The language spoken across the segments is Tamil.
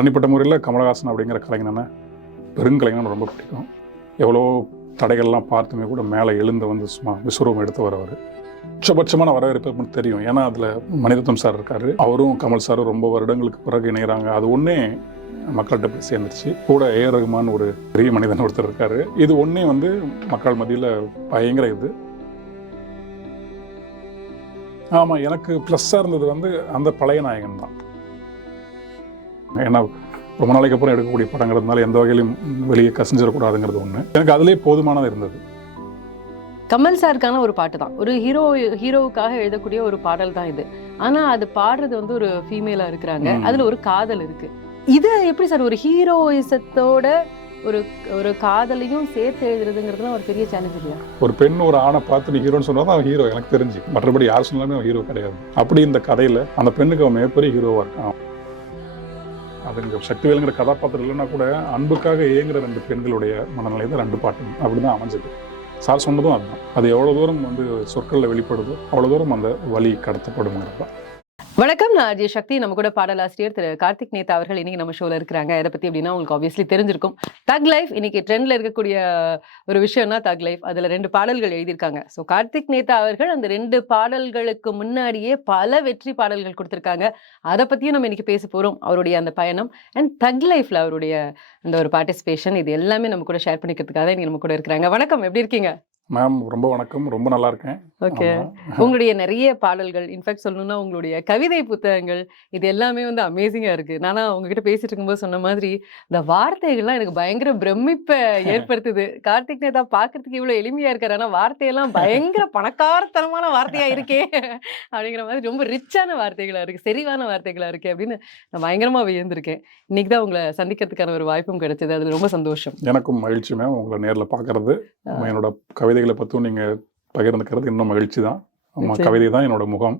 தனிப்பட்ட முறையில் கமலஹாசன் அப்படிங்கிற கலைஞனை பெருங்கலைஞன் ரொம்ப பிடிக்கும். எவ்வளோ தடைகள்லாம் பார்த்துமே கூட மேலே எழுந்து வந்து சும்மா விஸ்வரூபம் எடுத்து வரவர். உச்சபட்சமான வரவேற்பு தெரியும். ஏன்னா அதில் மணிரத்னம் சார் இருக்கார், அவரும் கமல் சாரும் ரொம்ப வருடங்களுக்கு பிறகு இணைகிறாங்க. அது ஒன்றே மக்கள்கிட்ட போய் சேர்ந்துருச்சு. கூட ஏஆர் ரகுமான் ஒரு பெரிய மனிதன் ஒருத்தர் இருக்கார். இது ஒன்றே வந்து மக்கள் மத்தியில் பயங்கர இது. ஆமாம், எனக்கு ப்ளஸ்ஸாக இருந்தது வந்து அந்த பழைய நாயகன் தான். ஏன்னா ரொம்ப நாளைக்கு அப்புறம் எடுக்கக்கூடிய படங்கிறதுனால எந்த வகையிலும் வெளியே கசிஞ்சிடக்கூடாதுங்கிறது ஒன்று. எனக்கு அதுலேயே போதுமானது இருந்தது. கமல் சாருக்கான ஒரு பாட்டு தான், ஒரு ஹீரோவுக்காக எழுதக்கூடிய ஒரு பாடல் தான் இது. ஆனா அது பாடுறது வந்து ஒரு ஃபீமேலா இருக்கிறாங்க, அதுல ஒரு காதல் இருக்கு. இது எப்படி சார் ஒரு ஹீரோயிசத்தோட ஒரு காதலையும் சேர்த்து எழுதுறதுங்கிறதுலாம் ஒரு பெரிய சேலஞ்ச் இல்லையா? ஒரு பெண் ஒரு ஆணை பார்த்து நீ ஹீரோன்னு சொன்னா தான் ஹீரோ எனக்கு தெரிஞ்சு. மற்றபடி யார் சொன்னாலுமே அவன் ஹீரோ கிடையாது. அப்படி இந்த கதையில அந்த பெண்ணுக்கு அவன் மிகப்பெரிய ஹீரோவா இருக்கான். அது இங்கே சக்திவேலுங்கிற கதாபாத்திரம் இல்லைன்னா கூட அன்புக்காக ஏங்குற ரெண்டு பெண்களுடைய மனநிலை தான் ரெண்டு பாட்டு அப்படிதான் அமைஞ்சது. சார் சொன்னதும் அதுதான். அது எவ்வளோ தூரம் வந்து சொற்களில் வெளிப்படுதோ அவ்வளோ தூரம் அந்த வலி கடத்தப்படுங்கிறது தான். வணக்கம், நான் அஜய் சக்தி. நம்ம கூட பாடலாசிரியர் திரு கார்த்திக் நேதா அவர்கள் இன்னைக்கு நம்ம ஷோல இருக்கிறாங்க. இதை பத்தி அப்படின்னா உங்களுக்கு ஆப்வியஸ்லி தெரிஞ்சிருக்கும். தக் லைஃப் இன்னைக்கு ட்ரெண்ட்ல இருக்கக்கூடிய ஒரு விஷயம்னா தக் லைஃப். அதுல 2 பாடல்கள் எழுதியிருக்காங்க. ஸோ கார்த்திக் நேதா அவர்கள் அந்த 2 பாடல்களுக்கு முன்னாடியே பல வெற்றி பாடல்கள் கொடுத்திருக்காங்க. அதை பத்தியும் நம்ம இன்னைக்கு பேச போறோம். அவருடைய அந்த பயணம் அண்ட் தக் லைஃப்ல அவருடைய அந்த ஒரு பார்ட்டிசிபேஷன், இது எல்லாமே நம்ம கூட ஷேர் பண்ணிக்கிறதுக்காக இன்னைக்கு நம்ம கூட இருக்கிறாங்க. வணக்கம், எப்படி இருக்கீங்க? மேம் ரொம்ப வணக்கம், ரொம்ப நல்லா இருக்கேன். ஓகே, உங்களுடைய நிறைய பாடல்கள், இன்ஃபேக்ட் சொல்லணும்னா உங்களுடைய கவிதை புத்தகங்கள், இது எல்லாமே வந்து அமேசிங்கா இருக்கு. நானா உங்ககிட்ட பேசிட்டு இருக்கும்போது சொன்ன மாதிரி இந்த வார்த்தைகள்லாம் எனக்கு பயங்கர பிரமிப்பை ஏற்படுத்துது. கார்த்திக் நேதா பாக்குறதுக்கு இவ்வளவு எளிமையா இருக்காரு, ஆனா வார்த்தையெல்லாம் பயங்கர பணக்காரத்தனமான வார்த்தையா இருக்கே அப்படிங்கிற மாதிரி ரொம்ப ரிச்சான வார்த்தைகளா இருக்கு, செறிவான வார்த்தைகளா இருக்கு அப்படின்னு நான் பயங்கரமா வியந்திருக்கேன். இன்னைக்கு தான் உங்களை சந்திக்கிறதுக்கான ஒரு வாய்ப்பும் கிடைச்சது, அதுல ரொம்ப சந்தோஷம். எனக்கும் மகிழ்ச்சி மேம், உங்களை நேரில் பார்க்கறது. என்னோட கவிதைகளை பற்றியும் நீங்கள் பகிர்ந்துக்கிறது இன்னும் மகிழ்ச்சி தான். கவிதை தான் என்னோட முகம்,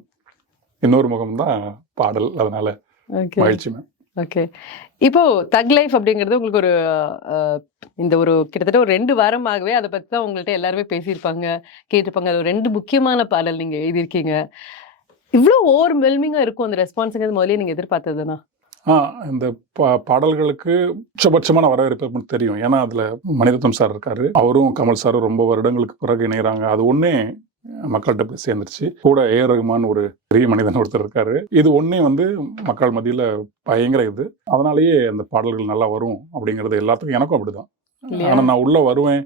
இன்னொரு முகம் தான் பாடல், அதனால மகிழ்ச்சி மேம். ஓகே, இப்போ தக் லைஃப் அப்படிங்கிறது உங்களுக்கு ஒரு இந்த ஒரு கிட்டத்தட்ட ஒரு 2 வாரமாகவே அதை பற்றி தான் உங்கள்கிட்ட எல்லாருமே பேசியிருப்பாங்க, கேட்டிருப்பாங்க. அது ஒரு 2 முக்கியமான பாடல் நீங்கள் எழுதியிருக்கீங்க. இவ்வளோ ஓவர்வெல்மிங்காக இருக்கும் அந்த ரெஸ்பான்ஸுங்கிறது முதலே நீங்கள் எதிர்பார்த்ததுனா? இந்த பாடல்களுக்கு உச்சபட்சமான வரவேற்பு தெரியும். ஏன்னா அதில் மணிரத்னம் சார் இருக்காரு, அவரும் கமல் சாரும் ரொம்ப வருடங்களுக்கு பிறகு இணைகிறாங்க. அது ஒன்றே மக்கள்கிட்ட போய் சேர்ந்துருச்சு. கூட ஏஆர் ரகுமான் ஒரு பெரிய மனிதன் ஒருத்தர் இருக்காரு. இது ஒன்றே வந்து மக்கள் மத்தியில் பயங்கர இது. அதனாலேயே அந்த பாடல்கள் நல்லா வரும் அப்படிங்கிறது எல்லாத்துக்கும் எனக்கும் அப்படிதான். ஆனால் நான் உள்ள வருவேன்,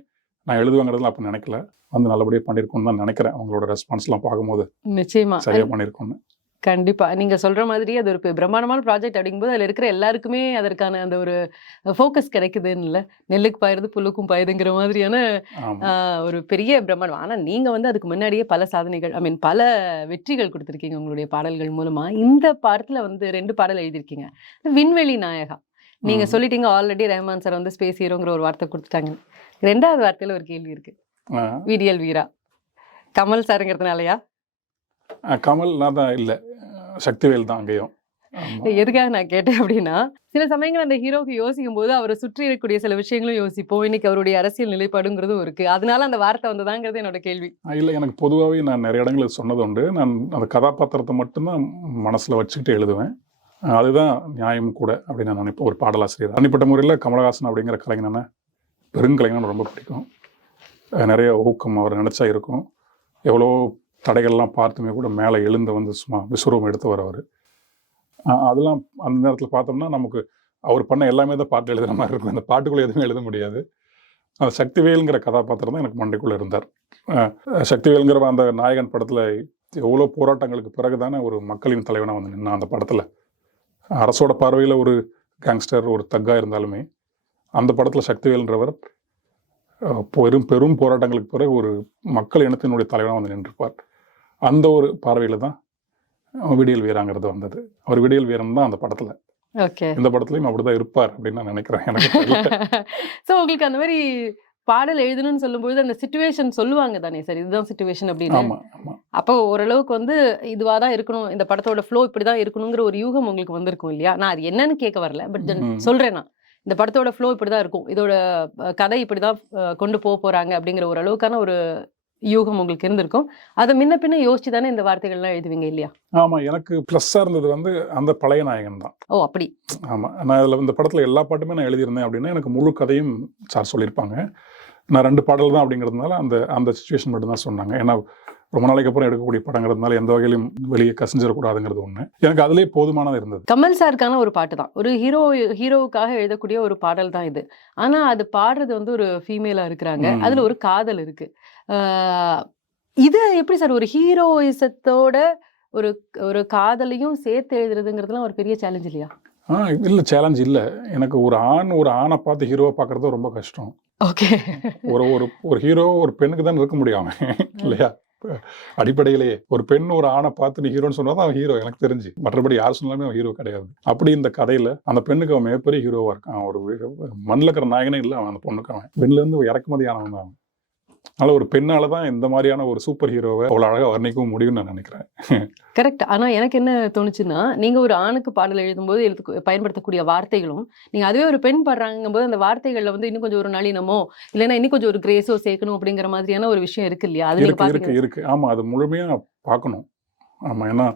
நான் எழுதுவேங்கிறதுலாம் அப்போ நினைக்கல. வந்து நல்லபடியாக பண்ணியிருக்கோன்னு தான் நினைக்கிறேன். அவங்களோட ரெஸ்பான்ஸ்லாம் பார்க்கும்போது நிச்சயமா சரியாக பண்ணியிருக்கோன்னு. கண்டிப்பா நீங்க சொல்ற மாதிரி அது ஒரு பிரம்மாண்டமான ப்ராஜெக்ட் அப்படிங்கும்போது அதுல இருக்கிற எல்லாருக்குமே அதற்கான அந்த ஒரு ஃபோக்கஸ் கிடைக்குதுன்னு இல்லை, நெல்லுக்கு பாயுறது புல்லுக்கும் பாயுதுங்கிற மாதிரியான ஒரு பெரிய பிரம்மாண்டம். ஆனா நீங்க வந்து அதுக்கு முன்னாடியே பல சாதனைகள், பல வெற்றிகள் கொடுத்துருக்கீங்க உங்களுடைய பாடல்கள் மூலமா. இந்த பாடத்துல வந்து 2 பாடல் எழுதியிருக்கீங்க. விண்வெளி நாயகா நீங்க சொல்லிட்டீங்க, ஆல்ரெடி ரஹ்மான் சார் வந்து ஸ்பேஸ் ஹீரோங்கிற ஒரு வார்த்தை கொடுத்துட்டாங்க. 2வது வார்த்தையில ஒரு கேள்வி இருக்கு, விடியல் வீரா கமல் சாருங்கிறதுனாலயா? கமல் நான் தான் இல்லை, சக்திவேல் தான் அங்கேயும். எதுக்காக நான் கேட்டேன் அப்படின்னா, சில சமயங்கள் அந்த ஹீரோக்கு யோசிக்கும் போது அவரை சுற்றி இருக்கக்கூடிய சில விஷயங்களும் யோசிப்போம். இன்னைக்கு அவருடைய அரசியல் நிலைப்பாடுங்கிறதும் இருக்கு, அதனால அந்த வார்த்தை வந்ததாங்கிறது என்னோட கேள்வி. இல்லை, எனக்கு பொதுவாகவே நான் நிறைய இடங்களில் சொன்னது உண்டு. நான் அந்த கதாபாத்திரத்தை மட்டும்தான் மனசில் வச்சுக்கிட்டு எழுதுவேன். அதுதான் நியாயம் கூட அப்படின்னு நான் நினைப்பேன் ஒரு பாடலாசிரியர். தனிப்பட்ட முறையில் கமலஹாசன் அப்படிங்கிற கலைஞனை பெருங்கலைஞன் ரொம்ப பிடிக்கும். நிறைய ஊக்கம் அவர் நினச்சா இருக்கும். எவ்வளோ தடைகள்லாம் பார்த்துமே கூட மேலே எழுந்து வந்து சும்மா விஸ்வரூபம் எடுத்து வரவர். அதெல்லாம் அந்த நேரத்தில் பார்த்தோம்னா நமக்கு அவர் பண்ண எல்லாமே தான் பாட்டு எழுதுகிற மாதிரி இருக்கும். அந்த பாட்டுக்குள்ளே எதுவுமே எழுத முடியாது. அந்த சக்திவேலுங்கிற கதாபாத்திரம் தான் எனக்கு மண்டைக்குள்ளே இருந்தார். சக்திவேலுங்கிற அந்த நாயகன் படத்தில் எவ்வளோ போராட்டங்களுக்கு பிறகு தானே ஒரு மக்களின் தலைவனாக வந்து நின்னா. அந்த படத்தில் அரசோட பார்வையில் ஒரு கேங்ஸ்டர், ஒரு தக்காக இருந்தாலுமே அந்த படத்தில் சக்திவேல்ன்றவர் பெரும் போராட்டங்களுக்கு பிறகு ஒரு மக்கள் இனத்தினுடைய தலைவனாக வந்து நின்றுப்பார். அந்த ஒரு பார்வையில் தான் விடியல் வீராங்கிறது வந்தது. அவர் விடியல் வீரன் தான் அந்த படத்தில். இந்த படத்துலையும் அப்படிதான் இருப்பார் அப்படின்னு நான் நினைக்கிறேன். எனக்கு ஸோ உங்களுக்கு அந்த மாதிரி பாடல் எழுதணும்னு சொல்லும்போது அந்த சிச்சுவேஷன் சொல்லுவாங்க தானே சார், இதுதான் சிச்சுவேஷன் அப்படின்னு. அப்போ ஓரளவுக்கு வந்து இதுவாக தான் இருக்கணும், இந்த படத்தோட ஃப்ளோ இப்படி தான் இருக்கணுங்கிற ஒரு யூகம் உங்களுக்கு வந்திருக்கும் இல்லையா? நான் அது என்னன்னு கேட்க வரல, பட் சொல்கிறேன், நான் இந்த படத்தோட ஃப்ளோ இப்படி தான் இருக்கும், இதோட கதை இப்படி தான் கொண்டு போகிறாங்க அப்படிங்கிற ஒரு அளவுக்கான ஒரு யூகம் உங்களுக்கு இருந்திருக்கும். அதை முன்ன பின்ன யோசிச்சு தானே இந்த வார்த்தைகள்லாம் எழுதுவீங்க இல்லையா? ஆமா, எனக்கு ப்ளஸ்ஸாக இருந்தது வந்து அந்த பழைய நாயகன் தான். ஓ அப்படி. ஆமா, நான் இதில் இந்த படத்தில் எல்லா பாட்டுமே நான் எழுதியிருந்தேன் அப்படின்னா எனக்கு முழு கதையும் சார் சொல்லியிருப்பாங்க. நான் 2 பாடல் தான் அப்படிங்கிறதுனால அந்த அந்த சுச்சுவேஷன் மட்டும் தான் சொன்னாங்க. ஏன்னா ரொம்ப நாளைக்கு அப்புறம் எடுக்கக்கூடிய படங்கிறதுனால எந்த வகையிலும் வெளியே கசிஞ்சிடக்கூடாதுங்கிறது ஒன்று. எனக்கு அதுலேயே போதுமானது இருந்தது. கமல் சாருக்கான ஒரு பாட்டு தான். ஒரு ஹீரோவுக்காக எழுதக்கூடிய ஒரு பாடல் தான் இது. ஆனா அது பாடுறது வந்து ஒரு ஃபீமேலா இருக்கிறாங்க. அதுல ஒரு காதல் இருக்கு. இது எப்படி சார் ஒரு ஹீரோயிசத்தோட ஒரு ஒரு காதலையும் சேர்த்து எழுதுறதுங்கிறதுலாம் ஒரு பெரிய சேலஞ்ச் இல்லையா? இல்லை, சேலஞ்ச் இல்லை. எனக்கு ஒரு ஆணை பார்த்து ஹீரோவை பார்க்குறது ரொம்ப கஷ்டம். ஓகே. ஒரு ஒரு ஹீரோ ஒரு பெண்ணுக்கு தான் இருக்க முடியும் இல்லையா? அடிப்படையிலேயே ஒரு பெண் ஒரு ஆணை பார்த்து நீ ஹீரோன்னு சொன்னாதான் அவன் ஹீரோ எனக்கு தெரிஞ்சு. மற்றபடி யார் சொன்னாலுமே அவன் ஹீரோ கிடையாது. அப்படி இந்த கதையில அந்த பெண்ணுக்கு அவன் மிகப்பெரிய ஹீரோவா இருக்கான். ஒரு மண்ணில் இருக்கிற நாயகனே இல்லை அவன். அந்த பொண்ணுக்கு அவன் பெண்ணிலேருந்து இறக்குமதி ஆனவன் தான் அவன். அதனால ஒரு பெண்ணால தான் இந்த மாதிரியான ஒரு சூப்பர் ஹீரோவை அவ்வளோ அழகாக வர்ணிக்கவும் முடியும்னு நான் நினைக்கிறேன். கரெக்ட். ஆனா எனக்கு என்ன தோணுச்சுன்னா, நீங்க ஒரு ஆணுக்கு பாடல் எழுதும்போது பயன்படுத்தக்கூடிய வார்த்தைகளும், நீங்க அதுவே ஒரு பெண் பாடுறாங்கும் போது அந்த வார்த்தைகள்ல வந்து இன்னும் கொஞ்சம் ஒரு நளினமோ இல்லைன்னா இன்னும் கொஞ்சம் ஒரு கிரேஸோ சேர்க்கணும் அப்படிங்கிற மாதிரியான ஒரு விஷயம் இருக்கு இல்லையா? அது இருக்கு. ஆமா, அது முழுமையா பார்க்கணும். ஆமா, ஏன்னா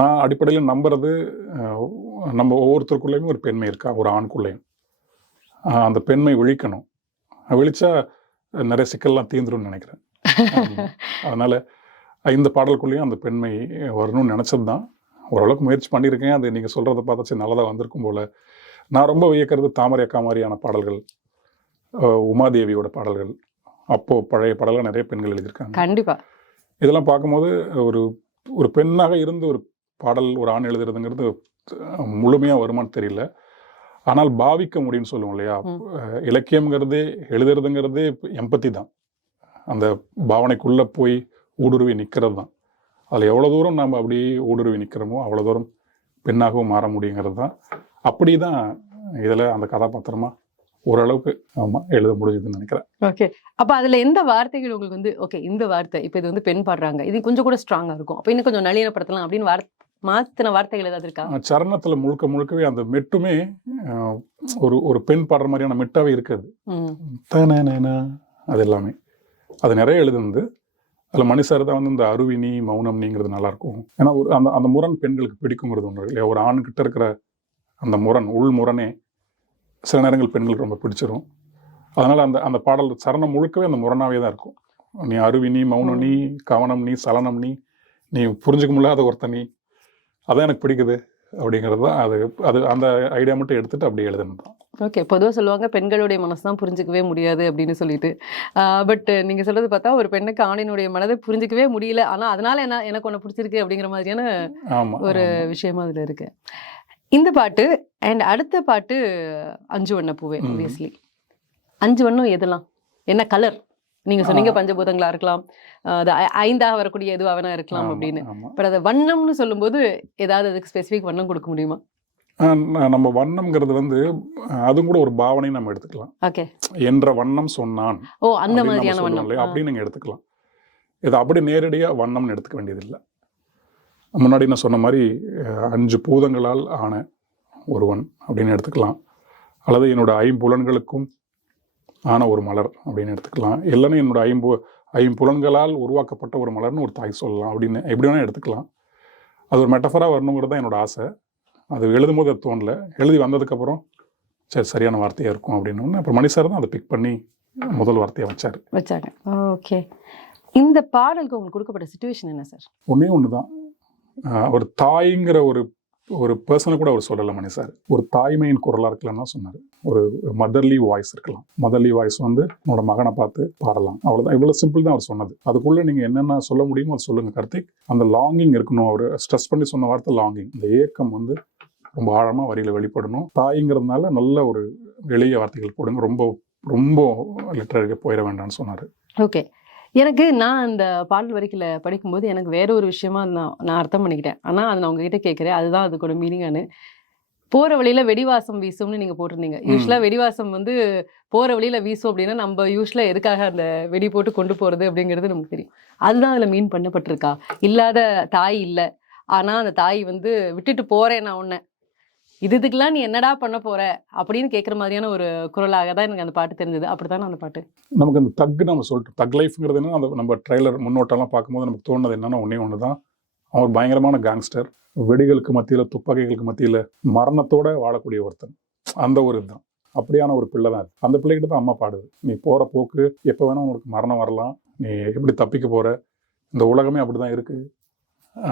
நான் அடிப்படையில் நம்புறது நம்ம ஒவ்வொருத்தருக்குள்ளேயுமே ஒரு பெண்மை இருக்கா, ஒரு ஆணுக்குள்ளேயும். அந்த பெண்மை விழிக்கணும். விழிச்சா நிறைய சிக்கல்லாம் தீர்ந்துரும்னு நினைக்கிறேன். அதனால இந்த பாடலுக்குள்ளேயும் அந்த பெண்மை வரணும்னு நினச்சது தான். ஓரளவுக்கு முயற்சி பண்ணியிருக்கேன். அது நீங்கள் சொல்கிறத பார்த்தா சரி நல்லதாக வந்திருக்கும் போல். நான் ரொம்ப வியக்கிறது தாமரை அக்கா மாதிரியான பாடல்கள், உமாதேவியோட பாடல்கள், அப்போது பழைய பாடல்கள் நிறைய பெண்கள் எழுதியிருக்காங்க. கண்டிப்பாக. இதெல்லாம் பார்க்கும்போது ஒரு பெண்ணாக இருந்து ஒரு பாடல் ஒரு ஆண் எழுதுறதுங்கிறது முழுமையாக வருமானு தெரியல. ஆனால் பாவிக்க முடியும்னு சொல்லுவோம் இல்லையா? இலக்கியம்ங்கிறதே எழுதுறதுங்கிறதே எம்பத்தி தான். அந்த பாவனைக்குள்ளே போய் ஊடுருவி நிற்கிறது தான். அதில் எவ்வளோ தூரம் நம்ம அப்படி ஊடுருவி நிற்கிறோமோ அவ்வளோ தூரம் பெண்ணாகவும் மாற முடியுங்கிறது தான். அப்படி தான் இதில் அந்த கதாபாத்திரமாக ஓரளவுக்கு எழுத முடிஞ்சதுன்னு நினைக்கிறேன். ஓகே. அப்போ அதில் எந்த வார்த்தைகள் உங்களுக்கு வந்து ஓகே இந்த வார்த்தை இப்போ இது வந்து பெண் பாடுறாங்க, இது கொஞ்சம் கூட ஸ்ட்ராங்காக இருக்கும், அப்போ இன்னும் கொஞ்சம் நளினப்படுத்தலாம் அப்படின்னு மாற்றின வார்த்தைகள் ஏதாவது இருக்கா? சரணத்தில் முழுக்கவே அந்த மெட்டுமே ஒரு பெண் பாடுற மாதிரியான மெட்டாவே இருக்காது. அது எல்லாமே அது நிறைய எழுதுனது. அதில் மணிசார் தான் வந்து இந்த அருவினி மௌனம் நீங்கிறது நல்லாயிருக்கும். ஏன்னா அந்த முரண் பெண்களுக்கு பிடிக்குங்கிறது ஒன்று இல்லையா? ஒரு ஆண்கிட்ட இருக்கிற அந்த முரண், உள் முரணே சில நேரங்கள் பெண்களுக்கு ரொம்ப பிடிச்சிரும். அதனால் அந்த பாடல் சரணம் முழுக்கவே அந்த முரணாவே தான் இருக்கும். நீ அருவினி மௌனம் நீ, கவனம் நீ, சலனம் நீ புரிஞ்சுக்க முடியாத ஒருத்தன் நீ, அதான் எனக்கு பிடிக்குது அப்படிங்கிறது தான். அது அந்த ஐடியா மட்டும் எடுத்துட்டு அப்படியே எழுதணும் தான். ஓகே. பொதுவாக சொல்லுவாங்க பெண்களுடைய மனசு தான் புரிஞ்சிக்கவே முடியாது அப்படின்னு சொல்லிட்டு. பட் நீங்கள் சொல்றது பார்த்தா ஒரு பெண்ணுக்கு ஆணினுடைய மனதை புரிஞ்சிக்கவே முடியல, ஆனால் அதனால எனக்கு ஒன்று பிடிச்சிருக்கு அப்படிங்கிற மாதிரியான ஒரு விஷயமா அதில் இருக்கு. இந்த பாட்டு அண்ட் அடுத்த பாட்டு 5 வண்ண பூவே. ஆப்வியஸ்லி 5 வண்ணம் எதெல்லாம் என்ன கலர்? நீங்க சொன்னீங்க பஞ்சபூதங்களா இருக்கலாம், அது 5ஆக வரக்கூடிய எதுவாக இருக்கலாம் அப்படின்னு. பட் அதை வண்ணம்னு சொல்லும்போது ஏதாவது அதுக்கு ஸ்பெசிஃபிக் வண்ணம் கொடுக்க முடியுமா? நம்ம வண்ணம்ங்கிறது வந்து அதுவும் கூட ஒரு பாவனை நம்ம எடுத்துக்கலாம். ஓகே. என்ற வண்ணம் சொன்னான், ஓ அந்த மாதிரியான வண்ணம் அப்படின்னு நீங்க எடுத்துக்கலாம். இது அப்படி நேரடியாக வண்ணம்னு எடுத்துக்க வேண்டியதில்லை. முன்னாடி நான் சொன்ன மாதிரி 5 பூதங்களால் ஆன ஒருவன் அப்படின்னு எடுத்துக்கலாம். அல்லது என்னோட 5 புலன்களுக்கும் ஆன ஒரு மலர் அப்படின்னு எடுத்துக்கலாம். இல்லைன்னா என்னோட 5 புலன்களால் உருவாக்கப்பட்ட ஒரு மலர்னு ஒரு தாய் சொல்லலாம். அப்படின்னு எப்படி வேணால் எடுத்துக்கலாம். அது ஒரு மெட்டஃபராக வரணுங்கிறது தான் என்னோட ஆசை. அது எழுதும்போது அது தோணலை. எழுதி வந்ததுக்கப்புறம் சரியான வார்த்தையாக இருக்கும் அப்படின்னு அப்புறம் மணிசார் தான் அதை பிக் பண்ணி முதல் வார்த்தையை வச்சாங்க. ஓகே. இந்த பாடலுக்கு உங்களுக்கு கொடுக்கப்பட்ட சிச்சுவேஷன் என்ன சார்? ஒன்று தான். ஒரு தாய்ங்கிற ஒரு பர்சனை கூட அவர் சொல்லலை மணிசார். ஒரு தாய்மையின் குரலாக இருக்கலாம்னு தான் சொன்னார். ஒரு மதர்லி வாய்ஸ் இருக்கலாம். மதர்லி வாய்ஸ் வந்து உன்னோட மகனை பார்த்து பாடலாம், அவ்வளோதான். இவ்வளோ சிம்பிள் தான் அவர் சொன்னது. அதுக்குள்ளே நீங்கள் என்னென்ன சொல்ல முடியுமோ அதை சொல்லுங்கள் கார்த்திக். அந்த லாங்கிங் இருக்கணும். அவர் ஸ்ட்ரெஸ் பண்ணி சொன்ன வார்த்தை லாங்கிங். இந்த ஏக்கம் வந்து ரொம்ப ஆழமாக வரியில் வெளிப்படணும். தாய்ங்கிறதுனால நல்ல ஒரு எளிய வார்த்தைகள் போடுங்க, ரொம்ப ரொம்ப லிட்டரரியாக போயிட வேண்டாம்னு சொன்னார். ஓகே. எனக்கு நான் அந்த பாடல் வரிகளை படிக்கும்போது எனக்கு வேற ஒரு விஷயமா நான் அர்த்தம் பண்ணிக்கிட்டேன். ஆனால் அதை நான் உங்ககிட்ட கேட்குறேன், அதுதான் அதுக்கூட மீனிங்கானு. போகிற வழியில் வெடிவாசம் வீசும்னு நீங்கள் போட்டிருந்தீங்க. யூஸ்வலாக வெடிவாசம் வந்து போகிற வழியில் வீசும் அப்படின்னா நம்ம யூஸ்வலாக எதுக்காக அந்த வெடி போட்டு கொண்டு போகிறது அப்படிங்கிறது நமக்கு தெரியும். அதுதான் அதில் மீன் பண்ணப்பட்டிருக்கா? இல்லாத தாய் இல்லை, ஆனால் அந்த தாய் வந்து விட்டுட்டு போகிறேன் நான் உன்னை, இதுக்கெல்லாம் நீ என்னடா பண்ண போற அப்படின்னு கேட்குற மாதிரியான ஒரு குரலாக தான் எனக்கு அந்த பாட்டு தெரிஞ்சது. அப்படித்தானே அந்த பாட்டு? நமக்கு அந்த தக் நம்ம சொல்லிட்டு தக் லைஃப்ங்கிறது என்ன, அந்த நம்ம ட்ரெய்லர் முன்னோட்டம்லாம் பார்க்கும்போது நமக்கு தோணுது என்னன்னா ஒன்று தான், அவன் ஒரு பயங்கரமான கேங்ஸ்டர், வெடிகளுக்கு மத்தியில் துப்பாக்கிகளுக்கு மத்தியில் மரணத்தோட வாழக்கூடிய ஒருத்தன். அந்த ஒரு இதுதான், அப்படியான ஒரு பிள்ளை தான். அந்த பிள்ளைகிட்ட தான் அம்மா பாடுது, நீ போகிற போக்கு எப்போ வேணால் உனக்கு மரணம் வரலாம், நீ எப்படி தப்பிக்க போகிற, இந்த உலகமே அப்படி தான் இருக்குது,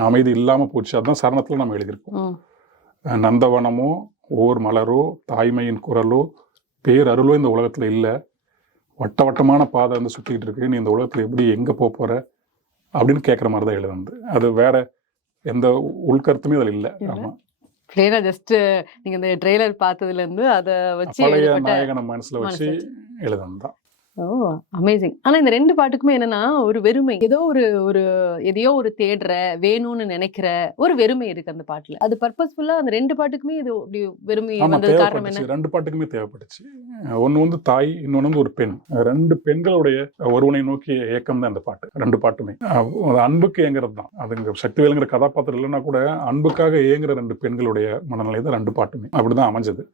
அமைதி இல்லாமல் போச்சு. அதுதான் சரணத்தில் நம்ம எழுதியிருக்கோம். நந்தவனமோ ஓர் மலரோ தாய்மையின் குரலோ பேரருளோ இந்த உலகத்தில் இல்லை, வட்ட வட்டமான பாதை வந்து சுற்றிக்கிட்டு இருக்கு, நீ இந்த உலகத்தில் எப்படி எங்கே போகிற அப்படின்னு கேட்குற மாதிரி தான் எழுதுனது. அது வேற எந்த உள்கருத்துமே அதில் இல்லை. ஆமாம், பிளேனா ஜஸ்ட் நீங்க இந்த ட்ரெய்லர் பார்த்ததுலேருந்து அதை வச்சு பழைய நாயகனை மனசில் வச்சு எழுதுனது தான். ஓ அமேசிங். ஆனா இந்த 2 பாட்டுக்குமே என்னன்னா ஒரு வெறுமை, ஏதோ ஒரு ஒரு எதையோ ஒரு தேடுற, வேணும்னு நினைக்கிற ஒரு வெறுமை இருக்கு அந்த பாட்டுல. அது பர்பஸ்ஃபுல்லா அந்த 2 பாட்டுக்குமே இது அப்படி வெறுமை வந்தது காரணம் என்ன? 2 பாட்டுக்குமே தேவைப்பட்டுச்சு. ஒன்று வந்து தாய், இன்னொன்று வந்து ஒரு பெண். 2 பெண்களுடைய ஒருவனை நோக்கிய ஏக்கம் தான் இந்த பாட்டு. 2 பாட்டுமே அன்புக்கு ஏங்குறது தான். அது இங்க சக்திவேலுங்கிற கதாபாத்திரம் இல்லைன்னா கூட அன்புக்காக ஏங்குற 2 பெண்களுடைய மனநிலை தான் 2 பாட்டுமே. அப்படிதான் அமைஞ்சது.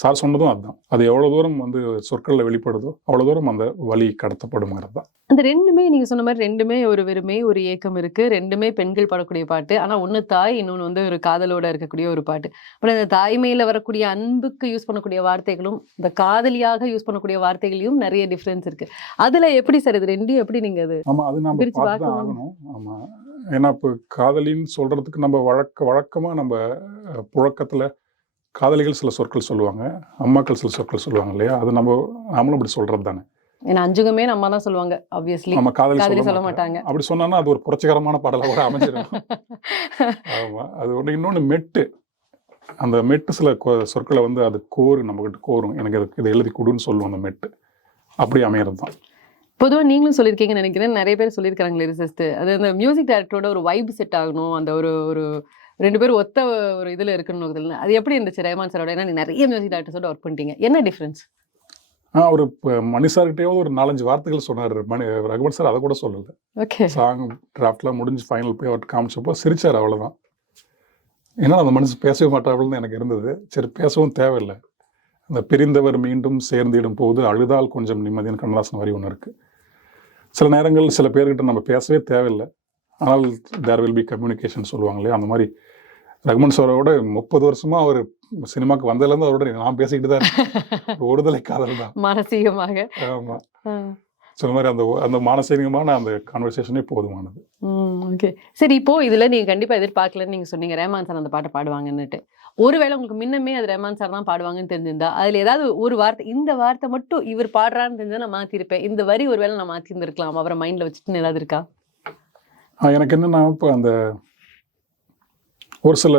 சார் சொன்னதும் அதுதான். அது எவ்வளவு தூரம் வந்து சொற்களில் வெளிப்படுதோ அவ்வளவு தூரம் அந்த வலி கடத்தப்படுங்கிறது தான். அந்த 2மே நீங்க சொன்ன மாதிரி 2மே ஒரு வெறுமை, ஒரு ஏக்கம் இருக்கு. 2மே பெண்கள் பாடக்கூடிய பாட்டு. ஆனா ஒண்ணு தாய், இன்னொன்னு வந்து ஒரு காதலோட இருக்கக்கூடிய ஒரு பாட்டு. அப்புறம் இந்த தாய்மையில வரக்கூடிய அன்புக்கு யூஸ் பண்ணக்கூடிய வார்த்தைகளும், இந்த காதலியாக யூஸ் பண்ணக்கூடிய வார்த்தைகளையும் நிறைய டிஃபரன்ஸ் இருக்கு. அதுல எப்படி சார் இது 2யும் எப்படி நீங்க அது ஆமா, அது நம்ம பார்த்து தான் ஆகணும். ஆமா, ஏன்னா இப்போ காதலின்னு சொல்றதுக்கு நம்ம வழக்கமா நம்ம புழக்கத்துல காதலிகள் சில சொற்கள் சொல்லுவாங்க, அம்மாக்கள் சில சொற்கள் சொல்லுவாங்க இல்லையா, அது நாமளும் அப்படி சொல்றது தானே. ஏன்னா அஞ்சுகமே நம்ம தான் சொல்லுவாங்க, ஆப்வியஸ்லி. நம்ம காதலி சொல்ல மாட்டாங்க. அப்படி சொன்னா அது ஒரு புரட்சிகரமான பாடலா கூட அமைஞ்சிடும். ஆமா, அது ஒன்று. இன்னொன்று மெட்டு, அந்த மெட்டு சில சொற்களை வந்து அது நம்ம கிட்ட கோரும், எனக்கு இதை எழுதி கொடுன்னு சொல்லுவோம். அந்த மெட்டு அப்படி அமையிறது தான். பொதுவாக நீங்களும் சொல்லியிருக்கீங்கன்னு நினைக்கிறேன், நிறைய பேர் சொல்லியிருக்காங்க லிரிசிஸ்ட், அது அந்த மியூசிக் டைரக்டரோட ஒரு வைப் செட் ஆகணும், அந்த ஒரு ஒரு 2 பேரும் ஒத்த ஒரு இதில் இருக்கணும். அது எப்படி இருந்துச்சு ரஹ்மான் சாரோட? ஏன்னா நிறைய மியூசிக் டைரக்டர்ஸோட ஒர்க் பண்ணிட்டீங்க, என்ன டிஃப்ரென்ஸ்? ஒரு மணி சார்கிட்டயாவது ஒரு 4-5 வார்த்தைகள் சொன்னார். ரஹ்மான் சார் அதை கூட சொல்லலை. ஓகே, சாங் டிராஃப்ட்லாம் முடிஞ்சு ஃபைனல் போய் அவர்கிட்ட காமிச்சப்போ சிரிச்சார், அவ்வளோதான். ஏன்னா அந்த மனுஷன் பேசவே மாட்டார்கள் தான் எனக்கு இருந்தது. சரி, பேசவும் தேவையில்லை. அந்த பிரிந்தவர் மீண்டும் சேர்ந்திடும் போது அழுதால் கொஞ்சம் நிம்மதியான கண்ணதாசன் வரி ஒன்று இருக்குது. சில நேரங்கள் சில பேர்கிட்ட நம்ம பேசவே தேவையில்லை, ஆனால் தேர் வில் பி கம்யூனிகேஷன் சொல்லுவாங்க இல்லையா, அந்த மாதிரி ரஹ்மான் சாரோட 30 வருஷமா அவர் சினிமாக்கு வந்ததுலேருந்து அவரோட நான் பேசிக்கிட்டு தான் இருக்கேன். ஒருதலை காதல் தான் மானசீகமாக. ஆமாம், சொன்ன மாதிரி அந்த மானசீகமான அந்த கான்வர்சேஷனே போதுமானது. ஓகே, சரி. இப்போ இதுல நீங்க கண்டிப்பா எதிர்பார்க்கலன்னு நீங்க சொன்னீங்க ரஹ்மான் சார் அந்த பாட்டை பாடுவாங்கன்னுட்டு. ஒருவேளை உங்களுக்கு முன்னமே அது ரஹ்மான் சார் தான் பாடுவாங்கன்னு தெரிஞ்சிருந்தா அதுல ஏதாவது ஒரு வார்த்தை, இந்த வார்த்தை மட்டும் இவர் பாடுறான்னு தெரிஞ்சா நான் மாத்திருப்பேன், இந்த வரி ஒருவேளை நான் மாத்தி இருந்திருக்கலாம் அவரை மைண்ட்ல வச்சுட்டு ஏதாவது இருக்கா? எனக்கு என்னன்னா, இப்போ அந்த ஒரு சில